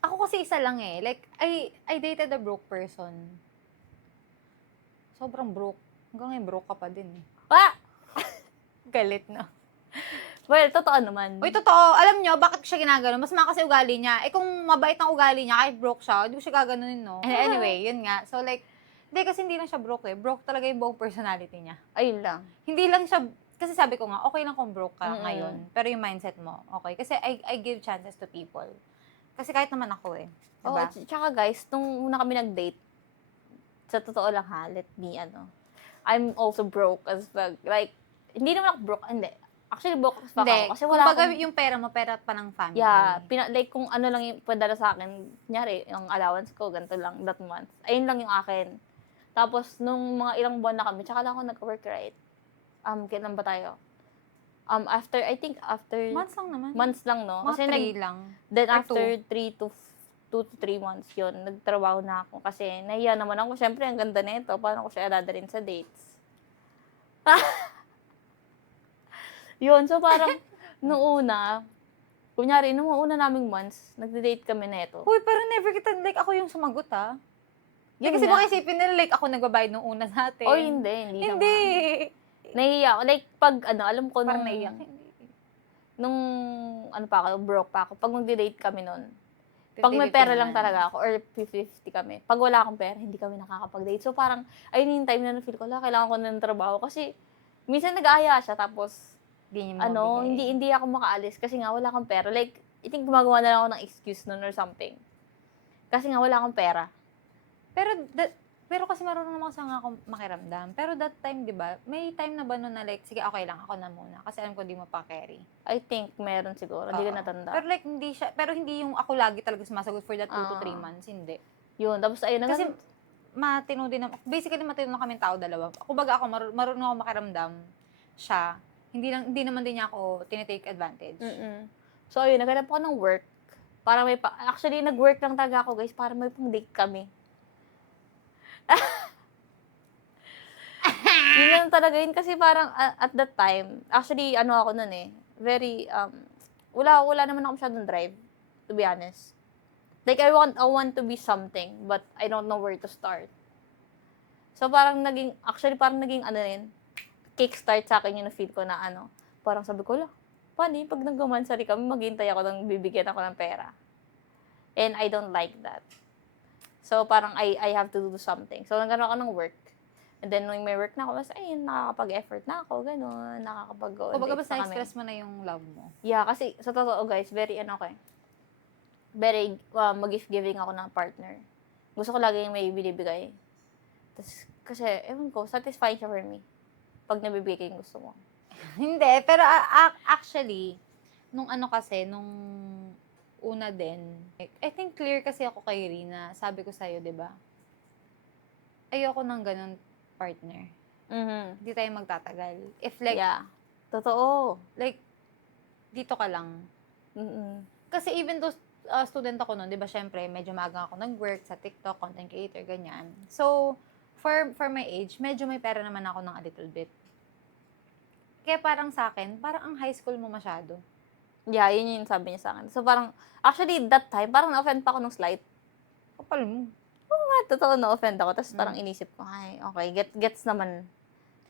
Ako kasi isa lang eh. Like, I dated a broke person. Sobrang broke. Hanggang ngayon, broke ka pa din eh. Galit na. Well, totoo naman. Uy, totoo. Alam nyo, bakit siya ginagano? Mas kasi ugali niya. Eh, kung mabait ang ugali niya, kahit broke siya, hindi ko siya gaganunin, no? Anyway, yun nga. So, like, hindi, kasi hindi lang siya broke eh. Broke talaga yung buong personality niya. Ayun lang. Hindi lang siya, kasi sabi ko nga, okay lang kung broke ka ngayon. Pero yung mindset mo, okay. Kasi I give chances to people. Kasi kahit naman ako eh. Diba? Tsaka guys, nung una kami nag-date, sa totoo lang ha, let me, I'm also broke as well. Like, hindi naman ako broke, hindi. Actually, broke as fuck ako. Kasi wala kumbaga yung pera mo, pera pa ng family. Yeah, like kung ano lang yung padala sa akin, kunyari, yung allowance ko, ganito lang, that month. Ayun lang yung akin. Tapos, nung mga ilang buwan na kami, tsaka lang ako nag-work, right? Kailan ba tayo? After Months lang naman. months lang, no? Mga 3 lang. Then, Or after 2 to 3 months yun, nagtrabaho na ako. Kasi, nahiya naman ako. Siyempre, ang ganda nito. Paano ko siya dadalhin sa dates? Yun, so parang, noong una, kunyari, nung una naming months, nagde-date kami neto. Uy, pero never kita, like, ako yung sumagot, ha? Yun Kasi nga. baka isipin nila, like, ako nagbabayad nung una sa atin. O hindi Hindi. naman. Nahiya ako. Like, pag, alam ko Parang nung, naiyak. nung, pa ako, broke pa ako, pag magde-date kami nun, pag may pera lang talaga ako, or 50-50 kami, pag wala akong pera, hindi kami nakakapag-date. So, parang, ayun yung time na na-feel ko, kailangan ko na ng trabaho. Kasi, minsan nag-aaya siya, tapos, hindi ako makaalis kasi nga wala akong pera. Like, I think gumagawa na lang ako ng excuse nun or something. Kasi nga wala akong pera. Pero kasi marunong naman kasi nga ako makiramdam. Pero that time, di ba, may time na ba nun na like, sige, okay lang, ako na muna. Kasi alam ko di mo pa carry. I think meron siguro. Hindi ko natanda. Pero like, hindi yung ako lagi talaga sumasagot for that 2 to 3 months. Hindi. Yun, tapos ayun. Kasi matino din naman. Basically, matino na kaming tao dalawa. Kumbaga ako, marunong ako makiramdam siya. Hindi naman din niya ako tinitake advantage. So, ayun, naghanap ako ng work Para actually, nag-work lang talaga ako, guys, para may pang-date kami. Yun lang talaga yun kasi parang at that time, actually, ano ako nun eh, very, wala naman ako masyadong drive, to be honest. Like, I want to be something, but I don't know where to start. So, parang parang naging ano rin, kickstart sa akin yung na-feel ko na ano, parang sabi ko, paano yun? Pag nag-romansary kami, maghintay ako ng bibigyan ako ng pera. And I don't like that. So, parang I have to do something. So, nagkaroon ako ng work. And then, nung may work na ako, mas, ayun, nakakapag-effort na ako, gano'n, nakakapag-go. Kumbaga basta na-express mo na yung love mo. Yeah, kasi sa totoo, guys, very, very mag-gift-giving ako ng partner. Gusto ko lagi yung may binibigay. Tapos, kasi, ewan ko, satisfying siya for me. Pag nabibigay yung gusto mo. Hindi, pero actually, nung una din, I think clear kasi ako kay Rina, sabi ko sa'yo, di ba? Ayoko ng ganun partner. Mm-hmm. Hindi tayo magtatagal. If like, Yeah. Totoo. like, dito ka lang. Mm-mm. Kasi even though student ako noon, di ba, syempre, medyo maaga ako nag-work sa TikTok, content creator, ganyan. So, for my age, medyo may pera naman ako ng a little bit. Kaya parang sa akin, parang ang high school mo masyado. Yeah, yun yung sabi niya sa akin. So, parang, actually, that time, parang na-offend pa ako nung slight. Kapal mo. Totoo, na-offend ako. Tapos parang inisip ko, ay, okay, gets naman.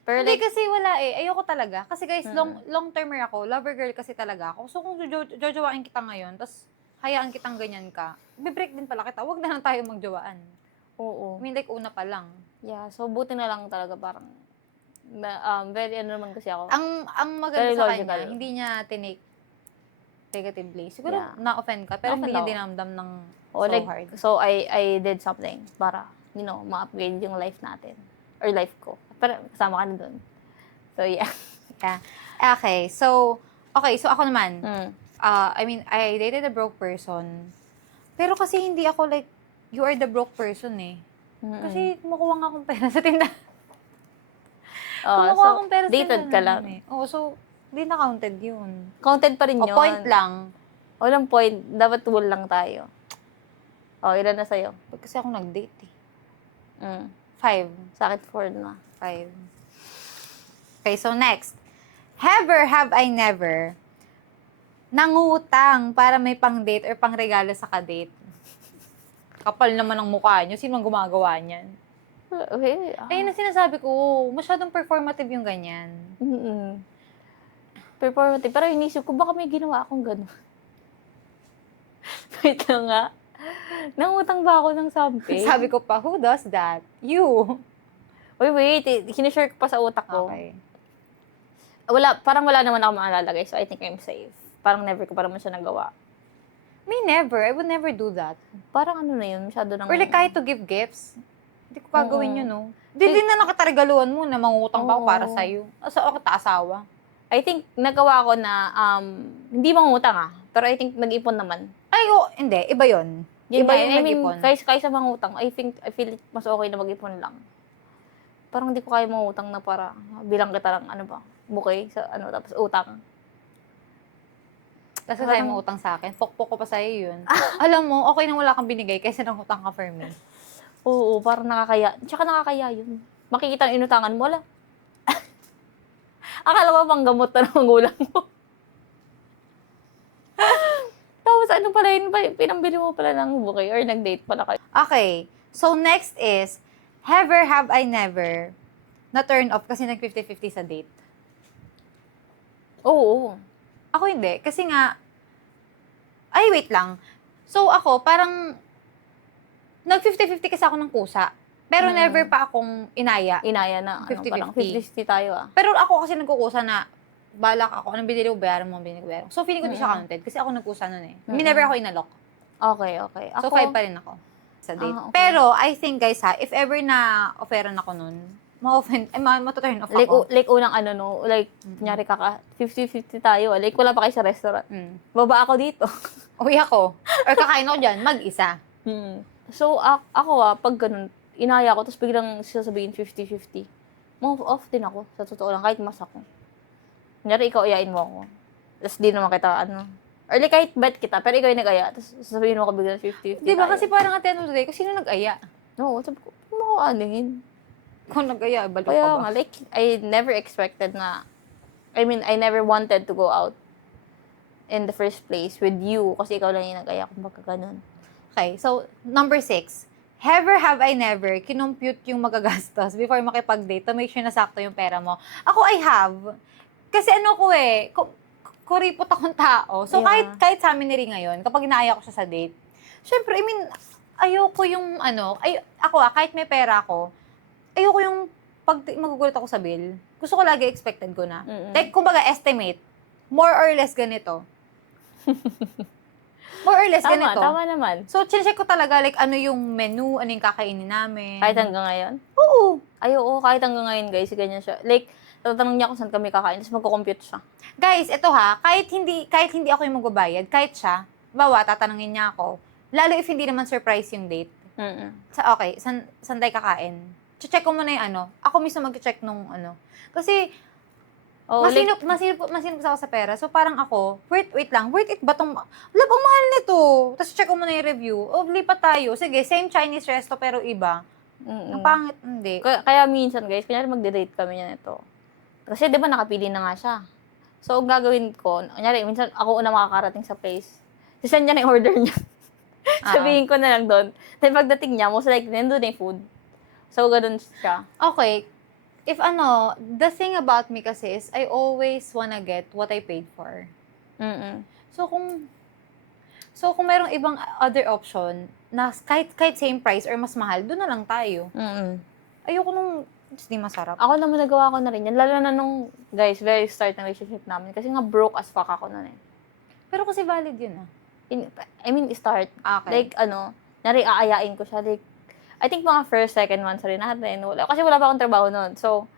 Pero Hindi like, kasi wala eh. Ayoko talaga. Kasi guys, long-termer ako. Lover girl kasi talaga ako. So kung jojowain kita ngayon, tapos hayaan kitang ganyan ka, bibreak din pala kita. Huwag na lang tayo magjowaan. oo. I mean, like, una pa lang. Yeah, so buti na lang talaga parang, very ano naman kasi ako. Ang maganda Very sa logical. kanya, hindi niya tinake negatively. Siguro Yeah. na-offend ka, pero Na-offend hindi niya ako. dinamdam ng Oh, so like, hard. so I did something para, ma-upgrade yung life natin. Or life ko. Pero kasama ka na dun. So, yeah. Yeah. Okay, so ako naman, Mm. I mean, I dated a broke person. Pero kasi hindi ako like, you are the broke person eh. Mm-mm. Kasi kumukuha nga akong pera sa tindahan. Oh, Kumukuha so, akong pera sa dated ka tindahan lang. eh. Oo, so, hindi na counted yun. Counted pa rin O yun. point lang. Walang point. Dapat wall lang tayo. Oh, ilan na sa'yo? Kasi ako nag-date eh. 5. Sa akin, 4 na. 5. Okay, so next. Have I never nangutang para may pang-date or pang-regalo sa ka-date? Kapal naman ang mukha nyo. Sino ang gumagawa niyan? Okay. Ayun na sinasabi ko, masyadong performative yung ganyan. Performative. Pero inisip ko, baka may ginawa akong gano'n. Wait lang nga. Nangutang ba ako ng something? Sabi ko pa, who does that? You. Wait. Sinishare ko pa sa utak ko. Okay. Parang wala naman ako maalala, guys. So, I think I'm safe. Parang never ko pa naman siya nagawa. Me never. I would never do that. Parang ano na yun, masyado nang... Or like kahit to give gifts. Hindi ko gagawin yun, no? Hindi na nakatargaluan mo na mangutang pa ako para sa'yo. Asa ako asawa. I think nagawa ko na, hindi mangutang pero I think nag-ipon naman. Ay, hindi. Iba yun. Iba yung nag-ipon. Kaysa mangutang, I feel mas okay na mag-ipon lang. Parang hindi ko kaya mangutang na para bilang kita lang, bukay sa tapos utang. Kasi sa'yo mo utang sa akin. Pokpok ko pa sa'yo yun. Alam mo, okay na wala kang binigay kaysa nang utang ka for me. Oo, parang nakakaya. Tsaka nakakaya yun. Makikita ang inutangan mo, wala. Akala mo pang gamot na ng magulang mo. Tapos ano pala yun, pinambili mo pala ng bouquet or nag-date pala kayo. Okay. So, next is, have I never na turn off kasi nag 50-50 sa date? Oo. Ako hindi. Kasi nga, ay, wait lang. So, ako, parang, nag 50-50 kasi ako ng kusa. Pero never pa akong inaya. Inaya na, 50-50. 50-50 tayo Pero ako kasi nagkukusa na, balak ako, anong binili ko, bayaran mo, binili ko, bayaran. So, feeling ko di siya counted. Kasi ako nagkusa nun eh. Never ako inalok. Okay. So, 5 pa rin ako sa date. Okay. Pero, I think, guys ha, if ever na offeran ako nun, matuturn off ako. Like unang kunyari 50-50 tayo. Like, wala pa kayo sa restaurant. Baba ako dito. Uwi ako. Or kakain ako dyan, mag-isa. So, ako pag ganun, inaya ko, tapos biglang sasabihin 50-50. Move off din ako, sa totoo lang, kahit mas ako. Kunyari, ikaw iyain mo ako. Tapos di naman kita, Or like, kahit bet kita, pero ikaw yung nag-aya, tapos sasabihin mo ko bigla 50-50 Di ba? tayo. Kasi parang at the end of the day, kung sino nag-aya? No, sabi ko, mo ko anuhin. Kung nag-aya, balo Kaya ka ba? nga, like, I never expected na, I mean, I never wanted to go out in the first place with you, kasi ikaw lang yung nag-aya, kung baka ganun. Okay, so, number 6. Ever have I never kinompute yung magagastos before makipag-date to make sure na sakto yung pera mo? Ako, I have. Kasi ano ko kuripot akong tao. So, Yeah. kahit sa amin ni Ring ngayon, kapag inaaya ko siya sa date, syempre, I mean, ayoko yung kahit may pera ako, ayoko yung pag magugulat ako sa bill. Gusto ko lagi expected ko na. Mm-mm. Like, kumbaga, estimate. More or less ganito. More or less ganito. Tama naman. So, check ko talaga, like, ano yung menu, ano yung kakainin namin. Kahit hanggang ngayon? Oo. Ay, oo, kahit hanggang ngayon, guys, ganyan siya. Like, tatanong niya kung saan kami kakain, tapos magko-compute siya. Guys, ito kahit hindi ako yung magbabayad, kahit siya, tatanungin niya ako, lalo if hindi naman surprise yung date. Mm-mm. Okay, saan tayo kakain? Check ko muna yung ako mismo mag-check nung Kasi, Oh, masinop ako sa pera. So, parang ako, worth it ba tong, love, ang mahal nito. Tapos check ko muna yung review. Lipat tayo. Sige, same Chinese resto, pero iba. Ang pangit, hindi. Kaya minsan, guys, kunyari magde-date kami niya nito. Kasi, di ba, nakapili na nga siya. So, ang gagawin ko, kunyari, minsan ako una makakarating sa place. Sisend niya na yung order niya. Sabihin ko na lang doon. Then, pagdating niya, most likely, nandun na yung food. So, ganun siya. Okay. If the thing about me kasi is, I always wanna get what I paid for. Mm-mm. So, kung mayroong ibang other option, na kahit same price or mas mahal, doon na lang tayo. Mm-mm. Ayoko nung, hindi masarap. Ako naman nagawa ko na rin yan. Lalo na nung, guys, very start ng relationship namin. Kasi nga broke as fuck ako nun eh. Pero kasi valid yun Start. Okay. Like, aayain ko siya. Like, I think mga first, second months rin natin. Kasi wala pa akong trabaho nun. So,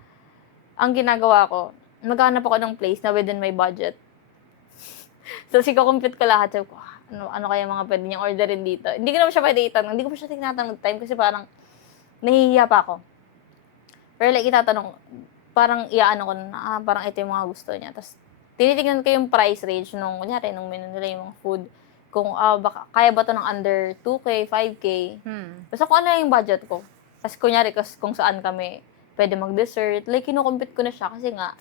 ang ginagawa ko, maghanap ako ng place na within my budget. So, compute ko lahat. Sabi ko, ano kaya mga pwede niyang orderin dito? Hindi ko naman siya pwede itanong. Hindi ko pa siya tinatanong time kasi parang nahihiya pa ako. Pero like, itatanong, parang iaano ko na, parang ito yung mga gusto niya. Tapos, tinitignan ko yung price range nung, kunyari, nung menu nila yung mga food. Kung, baka, kaya ba ito ng under 2K, 5K. Basta kung ano yung budget ko. Tapos, kunyari, kung saan kami pwede mag-dessert. Like, kinukumpit ko na siya kasi nga,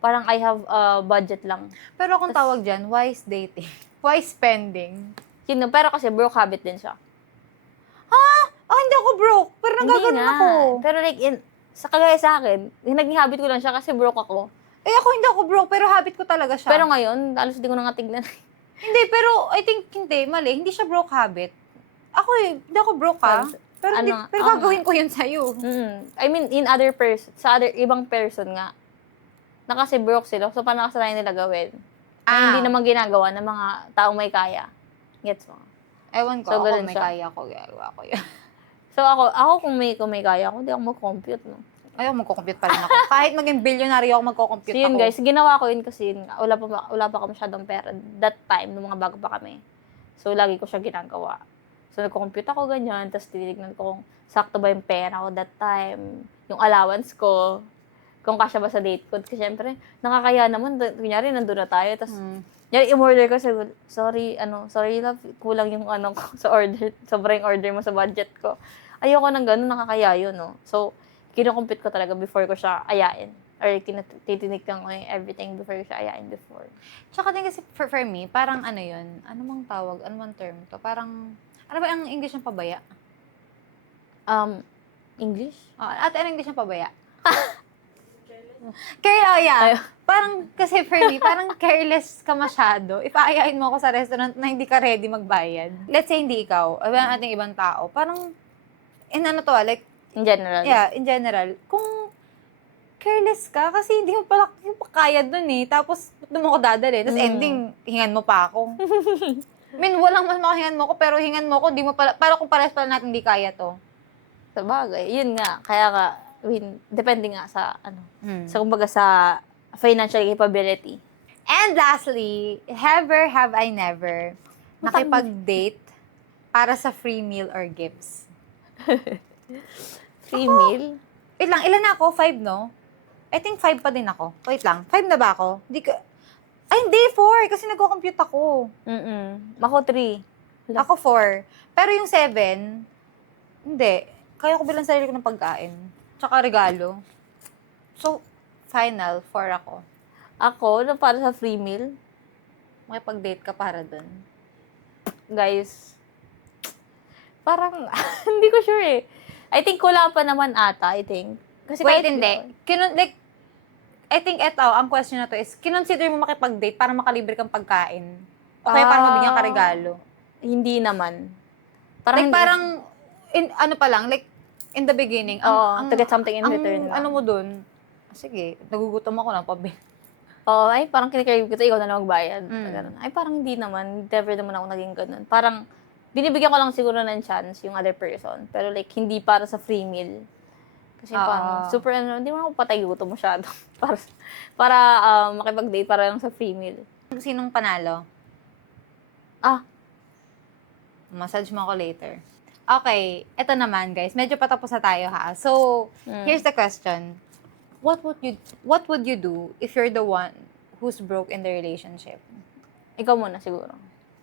parang I have budget lang. Pero kung tawag dyan, wise dating. Wise spending. Pero kasi broke habit din siya. Hindi ako broke. Pero nagaganon ako. Pero like, sa kagaya sa akin, naging habit ko lang siya kasi broke ako. Ako hindi ako broke, pero habit ko talaga siya. Pero ngayon, halos di ko na nga tignan. Hindi, pero I think mali. Hindi siya broke habit. Ako hindi ako broke Pero, pero gagawin ko yun sa'yo. I mean, sa ibang person nga, na kasi broke sila, so paano kasalanan nila gawin? Na hindi naman ginagawa ng mga taong may kaya. Gets mo? Ewan ko, So, ako ganun may siya. kaya ko, gagawa ko yun. So ako kung may kaya ako, hindi ako mag-compute, no? Ayaw, magko-compute pa rin ako. Kahit maging billionaire ako, magko-compute So yun ako. guys, ginawa ko yun kasi yun, wala pa ako masyadong pera that time, nung mga bago pa kami. So lagi ko siya ginagawa. So nagko-compute ako ganyan, tapos tinitignan ko kung sakto ba yung pera ko that time, yung allowance ko, kung kasya ba sa date ko. Kasi syempre, nakakaya naman, kunyari nandun na tayo, tapos i-order ko, sorry love, kulang yung ko sa order, sobrang order mo sa budget ko. Ayoko nang ganun, nakakaya yun, no? So, kinukumpit ko talaga before ko siya ayain. Or titiniktan ko yung everything before ko siya ayain before. Tsaka din kasi for me, parang yun, ano mang tawag, ano mang term to, parang, ano ba ang English ng pabaya? English? Ano English ng pabaya? Yeah. Parang, kasi for me, parang careless ka masyado. If aayain mo ako sa restaurant na hindi ka ready magbayad. Let's say, hindi ikaw, ang ating ibang tao, parang, like, In general? yeah, in general, kung careless ka, kasi hindi mo pala kaya dun eh. Tapos, doon mo ko dadali. Tapos ending, hingan mo pa ako. I mean, walang mas makahingan mo ko, pero hingan mo ko, di mo pala, para kung pares pala natin hindi kaya to. Sa bagay. Yun nga. Kaya nga, depende nga sa, sa kumbaga sa financial capability. And lastly, ever have I never nakipag-date para sa free meal or gifts? Free meal? Wait lang, ilan na ako? 5, no? I think 5 pa din ako. Wait lang, 5 na ba ako? Ay, hindi, 4. Kasi nagko-compute ako. Ako 3. Ako 4. Pero yung 7, hindi. Kaya ko bilang sarili ko ng pagkain. Tsaka regalo. So, final, 4 ako. Ako, na para sa free meal, Makipag-date ka para dun. guys, parang, hindi ko sure eh. I think wala pa naman ata, I think. Kasi Wait, kahit hindi. I think ang question na to is, kinonsider mo makipag-date para makalibre kang pagkain? O kaya para mabigyan ka regalo? Hindi naman. Parang, ano pa lang, like, in the beginning, to get something in return lang. Ano mo dun? Sige, nagugutom ako ng pabili. Ay, parang kinikrave kita, ikaw na lang magbayad. Mm. Ganun. Ay, parang hindi naman. Never naman ako naging ganun. Parang, binibigyan ko lang siguro ng chance yung other person. Pero like, hindi para sa free meal. Kasi parang, super hindi mo ako patay gutom masyado. para makipag-date, para lang sa free meal. Sinong panalo? Massage mo ako later. Okay, eto naman guys. Medyo patapos na tayo ha. So, here's the question. What would you do if you're the one who's broke in the relationship? Ikaw muna siguro.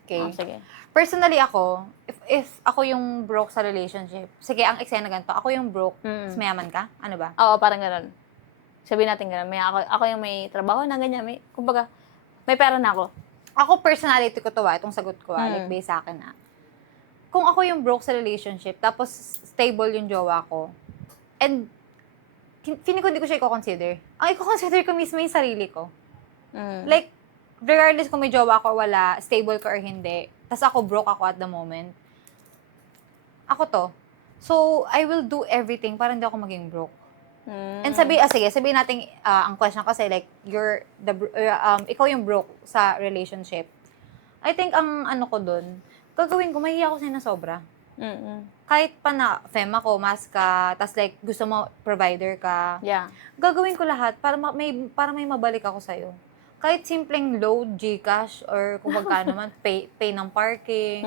Okay. Sige. Personally ako, if ako yung broke sa relationship, sige, ang eksena ganito, ako yung broke, mas mayaman ka? Ano ba? Oo, parang ganun. Sabihin natin ganun. Ako yung may trabaho na ganyan. Kumbaga, may pera na ako. Ako, personality ko to itong sagot ko like based sa akin Kung ako yung broke sa relationship, tapos stable yung jowa ko, and feeling ko hindi ko siya i-consider. Ang i-consider ko mismo yung sarili ko. Like, regardless kung may jowa ko or wala, stable ko or hindi, tas ako broke ako at the moment, ako to. So, I will do everything para hindi ako maging broke. And sabihin natin, ang question kasi like, ikaw yung broke sa relationship. I think ang ano ko dun, gagawin ko, mahihiya ako sa'yo na sobra. Kahit pa na fem ako, mas ka, tas like gusto mo provider ka. Yeah. Gagawin ko lahat para may mabalik ako sa'yo. Kahit simpleng load, GCash, or kung magkano naman, pay ng parking.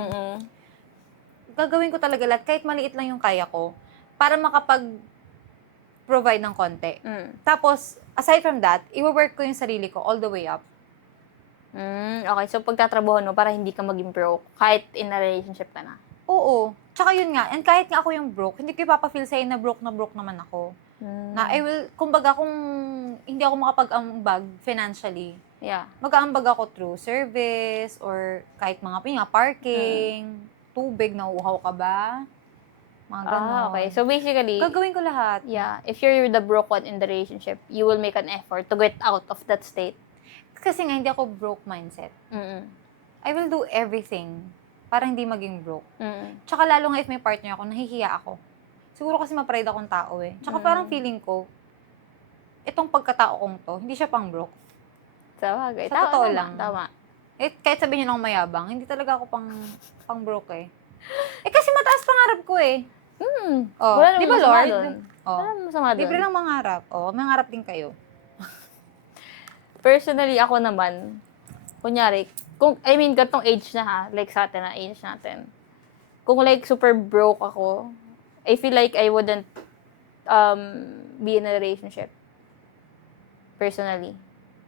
Gagawin ko talaga lahat, kahit maliit lang yung kaya ko, para makapag-provide ng konti. Tapos, aside from that, i-work ko yung sarili ko all the way up. Okay, so pagtatrabaho mo para hindi ka maging broke, kahit in a relationship ka na. Oo. Tsaka yun nga, and kahit nga ako yung broke, hindi ko ipapafeel sa'yo na broke naman ako. Na I will, kumbaga kung hindi ako makapag-ambag financially, mag-aambag ako through service, or kahit mga parking, tubig, nauuhaw ka ba? Mga ganon. Okay. So basically, Gagawin ko lahat. yeah, if you're the broke one in the relationship, you will make an effort to get out of that state. Kasi nga, hindi ako broke mindset. I will do everything para hindi maging broke. Tsaka lalo nga if may partner ako, nahihiya ako. Siguro kasi ma-pride akong tao eh. Tsaka parang feeling ko, itong pagkatao kong to, hindi siya pang broke. Sabagay. Sa totoo lang. Tama. Kahit sabihin nyo lang mayabang, hindi talaga ako pang broke eh. Kasi mataas pangarap ko eh. Wala namang di ba masama Lord? dun. Wala namang masama dun. Libre lang mangarap. Mangarap din kayo. Personally, ako naman, kunyari, ganitong age na ha, like sa atin na age natin. Kung like super broke ako, I feel like I wouldn't be in a relationship. Personally.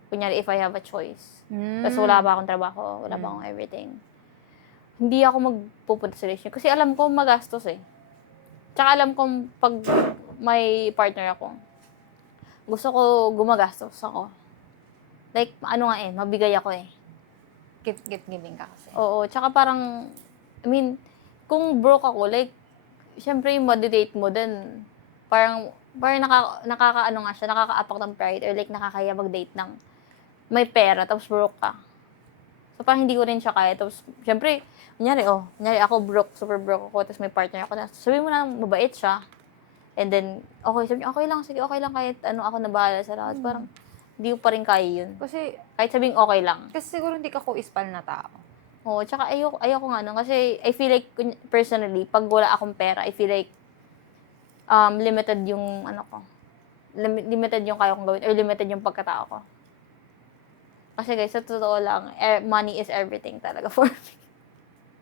Kunyari, if I have a choice. Tapos wala pa akong trabaho, wala pa akong everything. Hindi ako magpupunta sa relationship. Kasi alam ko magastos eh. Tsaka alam ko pag may partner ako, gusto ko gumagastos ako. Like, mabigay ako eh. Gift giving ka kasi. Oo, tsaka parang, kung broke ako, like, syempre yung date mo din, parang nakaka-ano nga siya, nakaka-apak ng pride, or like, nakakaya mag-date ng may pera, tapos broke ka. So, parang hindi ko rin siya kaya. Tapos, syempre, kunyari ako broke, super broke ako, tapos may partner ako na, sabihin mo na, mabait siya. And then, sabi niya, okay lang, sige, okay lang, kahit ako na bahala sa lahat. Parang, hindi ko pa rin kaya yun. Kasi, kahit sabihin okay lang. Kasi siguro hindi ka ko-ispal na tao. Oo, tsaka ayoko nga nun. Kasi I feel like, personally, pag wala akong pera, I feel like, limited yung, limited yung kaya kong gawin, or limited yung pagkatao ko. Kasi guys, sa totoo lang, money is everything talaga for me.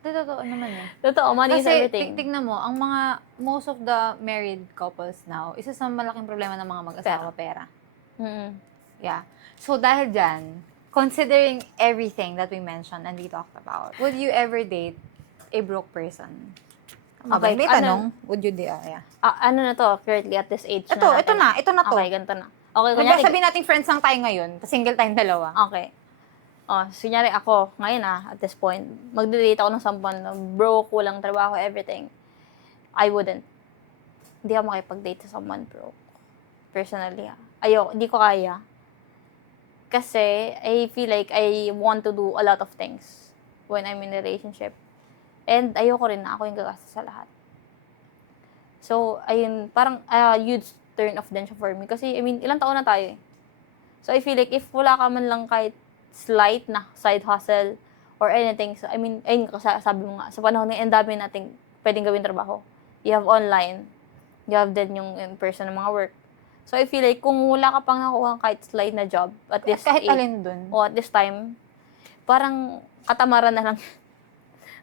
Totoo naman eh. Totoo, money is everything. Kasi, tignan mo, most of the married couples now, isa sa malaking problema ng mga mag-asawa, pera. Mm-hmm. Yeah. So, dahil dyan, considering everything that we mentioned and we talked about, would you ever date a broke person? Okay, may tanong. Would you date? Yeah. Ano na to, currently at this age Ito na to. Okay, ganito na. Okay, Kunyari, sabihin natin friends lang tayo ngayon, single tayong dalawa. Okay. Kunyari ako, ngayon at this point, magde-date ako ng someone na broke, walang trabaho, everything. I wouldn't. Hindi ako makipag-date sa someone broke. Personally, hindi ko kaya. Kasi, I feel like I want to do a lot of things when I'm in a relationship. And ayoko rin na ako yung gagastos sa lahat. So, ayun, parang huge turn off din siya for me. Kasi, I mean, ilang taon na tayo eh. So, I feel like if wala ka man lang kahit slight na side hustle or anything, so, I mean, ayun, sabi mo nga, sa panahon ngayon, ang dami nating pwedeng gawin trabaho. You have online, you have din yung in-person ng mga work. So, I feel like kung wala ka pang nakuha kahit slight na job at this kahit age, alin dun. o at this time, parang katamaran na lang.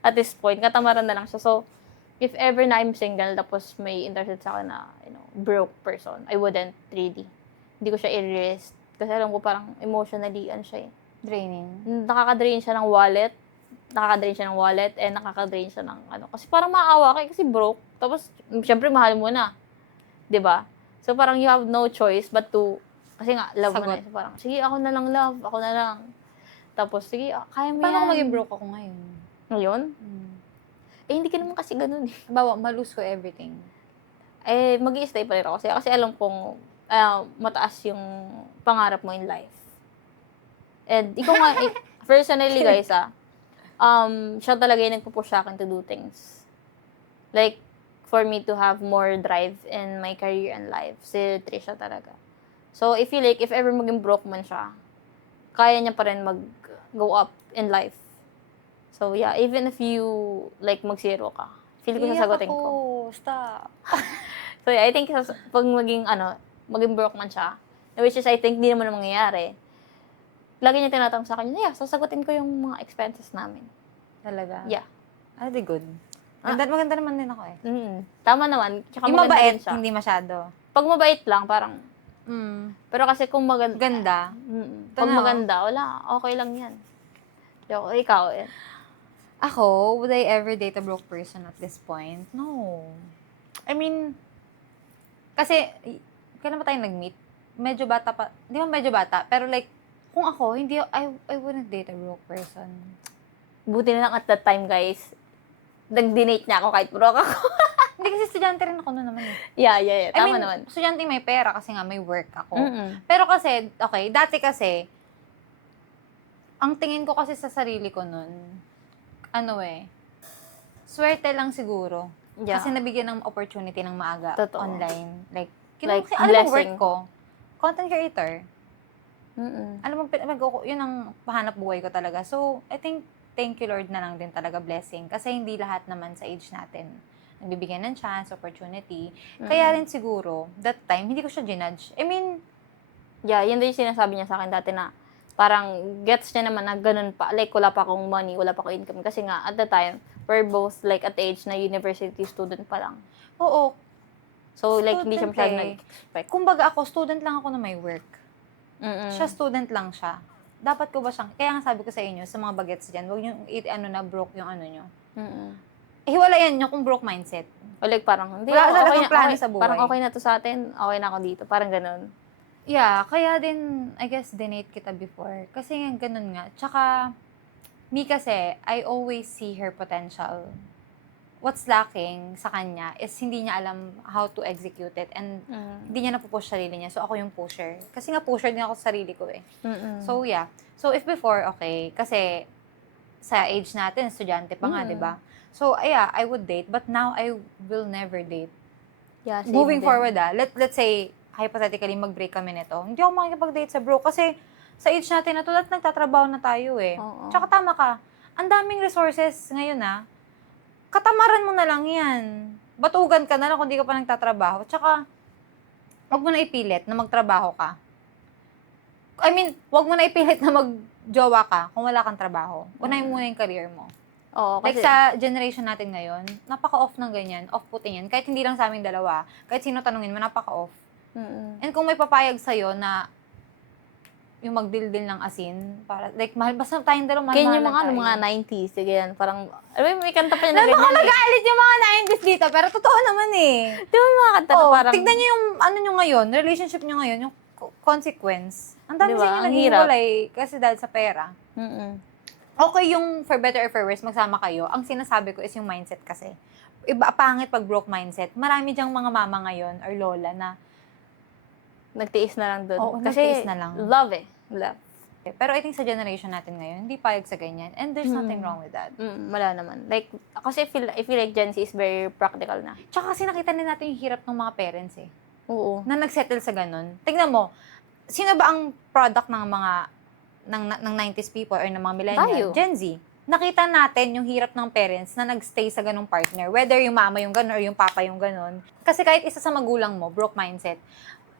At this point, katamaran na lang siya. So, if ever na I'm single, tapos may interested sa akin na, broke person, I wouldn't really. Hindi ko siya i-risk. Kasi alam ko parang emotionally, siya eh. Draining. Nakaka-drain siya ng wallet. And nakaka-drain siya ng Kasi parang maawa ka kasi broke. Tapos, syempre, mahal mo na. 'Di ba? So, parang you have no choice but to, kasi nga, love mo na. So, parang, sige, ako na lang, love. Ako na lang. Tapos, sige, kaya mo Paano yan. kung maging broke ako ngayon? Ngayon? Hindi ka naman kasi ganun eh. Bawa, malose ko everything. Mag-i-stay pa rin ako. Kasi alam kong mataas yung pangarap mo in life. And ikaw nga, personally guys, siya talaga yung nagpo-push sa akin to do things. Like, for me to have more drive in my career and life. Si Trisha talaga. So, I feel like if ever maging broke man siya, kaya niya pa rin mag-go up in life. So, yeah, even if you, like, mag-zero ka, feel ko sasagutin ko. Stop. So, yeah, I think, pag maging broke man siya, which is, I think, di naman mangyayari, lagi niya tinatanong sa akin, yeah, sasagutin ko yung mga expenses namin. Talaga? Yeah. Di good. Maganda naman din ako eh. Tama naman. Tsaka Yung maganda mabait, din siya. hindi masyado. Pag mabait lang, parang, pero kasi kung maganda, Ganda. pag maganda, wala, okay lang yan. Ikaw eh. Ako, would I ever date a broke person at this point? No. I mean, kasi, kailan ba tayo nag-meet? Medyo bata pa. Hindi mo medyo bata, pero like, kung ako, I wouldn't date a broke person. Buti na lang at that time, guys, nag-dinate niya ako kahit broke ako. Hindi kasi estudyante rin ako noon naman eh. Yeah. Tama naman. Estudyante may pera kasi nga may work ako. Mm-mm. Pero kasi, okay, dati kasi, ang tingin ko kasi sa sarili ko noon, swerte lang siguro. Yeah. Kasi nabigyan ng opportunity ng maaga Totoo. online. Like Like, ano bang work blessing. ko? Content creator. Mm-mm. Alam mo, yun ang pahanap buhay ko talaga. So, I think, thank you Lord na lang din talaga blessing. Kasi hindi lahat naman sa age natin nagbibigyan ng chance, opportunity. Kaya rin siguro, that time, hindi ko siya ginudge. I mean, yeah, yun din yung sinasabi niya sa akin dati na parang gets niya naman na ganun pa. Like, wala pa akong money, wala pa akong income. Kasi nga, at the time, we're both like at age na university student pa lang. oo. So, like, hindi siya masyadong Student nag-expect. Kumbaga ako, student lang ako na may work. Mm-mm. Siya student lang siya. Dapat ko ba siyang, kaya nga sabi ko sa inyo, sa mga bagets dyan, huwag nyo, na broke yung nyo. Mm-mm. Hiwalayan nyo kung broke mindset. O like, parang, hindi, Wala talagang na, plano sa buhay. Parang okay na to sa atin, okay na ako dito. Parang ganun. Yeah, kaya din, I guess, dinate kita before. Kasi nga, ganun nga. Tsaka, me kasi, I always see her potential. What's lacking sa kanya is hindi niya alam how to execute it and hindi niya napupush sarili niya. So, ako yung pusher. Kasi nga, pusher din ako sa sarili ko eh. Mm-mm. So, yeah. So, if before, okay, kasi sa age natin, estudyante pa nga, di ba? So, yeah, I would date. But now, I will never date. Yeah, same Moving din. forward, let's say, hypothetically, mag-break kami nito. Hindi ako makikipag-date sa bro. Kasi, sa age natin na to, lahat nagtatrabaho na tayo eh. Oo. Tsaka tama ka. Ang daming resources ngayon katamaran mo na lang yan. Batugan ka na lang kung di ka pa nagtatrabaho. Tsaka, wag mo na ipilit na magtrabaho ka. I mean, wag mo na ipilit na magjowa ka kung wala kang trabaho. Unahin mo muna yung career mo. Oo, Like kasi, sa generation natin ngayon, napaka-off ng ganyan. Off-putting yan. Kahit hindi lang sa aming dalawa, kahit sino tanungin mo, napaka-off. mm-mm. And kung may papayag sa'yo na yung magdildil ng asin. Para, like, mahal, basta tayong dalawa, mahal Kaya yung mga, tayo. mga 90s, sige yan. Parang, alam mo, may kanta pa yun na ganyan. Baka magalit yung mga 90s dito, pero totoo naman eh. Di ba yung mga kanta na Oh, parang, tignan nyo yung, ano nyo ngayon, relationship nyo ngayon, yung consequence. Ang dami Diba? sa inyo Ang hirap. naghiwalay kasi dahil sa pera. Okay yung for better or for worse, magsama kayo. Ang sinasabi ko is yung mindset kasi. Iba, pangit pag broke mindset. Marami dyang mga mama ngayon or lola na, nagtiis na lang dun. Oo, Kasi, nagtiis na lang. love eh. Love. pero I think sa generation natin ngayon, hindi payag sa ganyan. And there's nothing wrong with that. Wala naman. Like, kasi I feel like Gen Z is very practical na. Tsaka kasi nakita din natin yung hirap ng mga parents eh. Oo. Na nagsettle sa ganun. Tingnan mo, sino ba ang product ng mga ng 90s people or ng mga millennial? Tayo. Gen Z. Nakita natin yung hirap ng parents na nagstay sa ganung partner. Whether yung mama yung ganun or yung papa yung ganun. Kasi kahit isa sa magulang mo, broke mindset,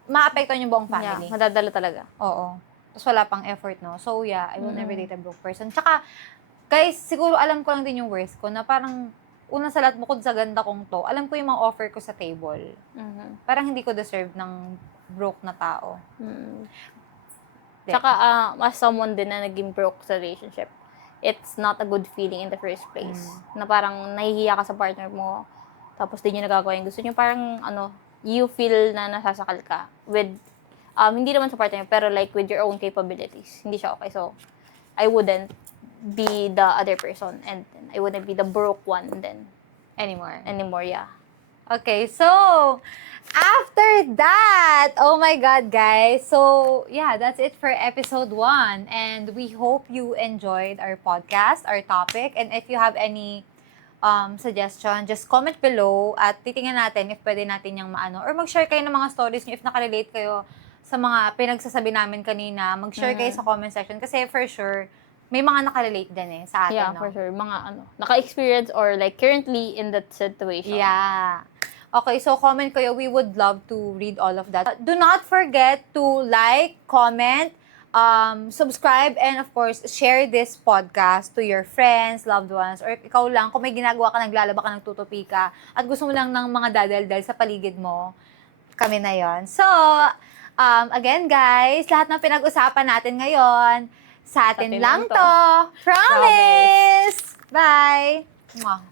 maapektuhan yung buong Yeah, family. madadala talaga. Oo. Tapos wala pang effort, no? So, yeah, I will never date a broke person. Tsaka, guys, siguro alam ko lang din yung worth ko na parang, una sa lahat, bukod sa ganda kong to, alam ko yung mga offer ko sa table. Parang hindi ko deserve ng broke na tao. Tsaka, as someone din na naging broke sa relationship, it's not a good feeling in the first place. Na parang nahihiya ka sa partner mo, tapos di nyo nagagawa yung gusto nyo. Parang, you feel na nasasakal ka with, hindi naman sa partner, pero like with your own capabilities. Hindi siya okay. So, I wouldn't be the other person and I wouldn't be the broke one then Anymore. yeah. Okay, so, after that, oh my God, guys. So, yeah, that's it for episode 1. And we hope you enjoyed our podcast, our topic. And if you have any suggestion, just comment below at titingnan natin if pwede natin yung maano. Or mag-share kayo ng mga stories nyo if nakarelate kayo sa mga pinagsasabi namin kanina. Mag-share kayo sa comment section kasi for sure, may mga nakarelate din eh sa atin, Yeah, no? for sure. Mga naka-experience or like currently in that situation. Yeah. Okay, so comment kayo. We would love to read all of that. Do not forget to like, comment, subscribe, and of course, share this podcast to your friends, loved ones, or ikaw lang, kung may ginagawa ka, naglalaba ka, nagtutupi ka, at gusto mo lang ng mga dadaldal sa paligid mo, kami na yon. So, again guys, lahat ng pinag-usapan natin ngayon, sa atin lang to. Promise! Bye! Mwah.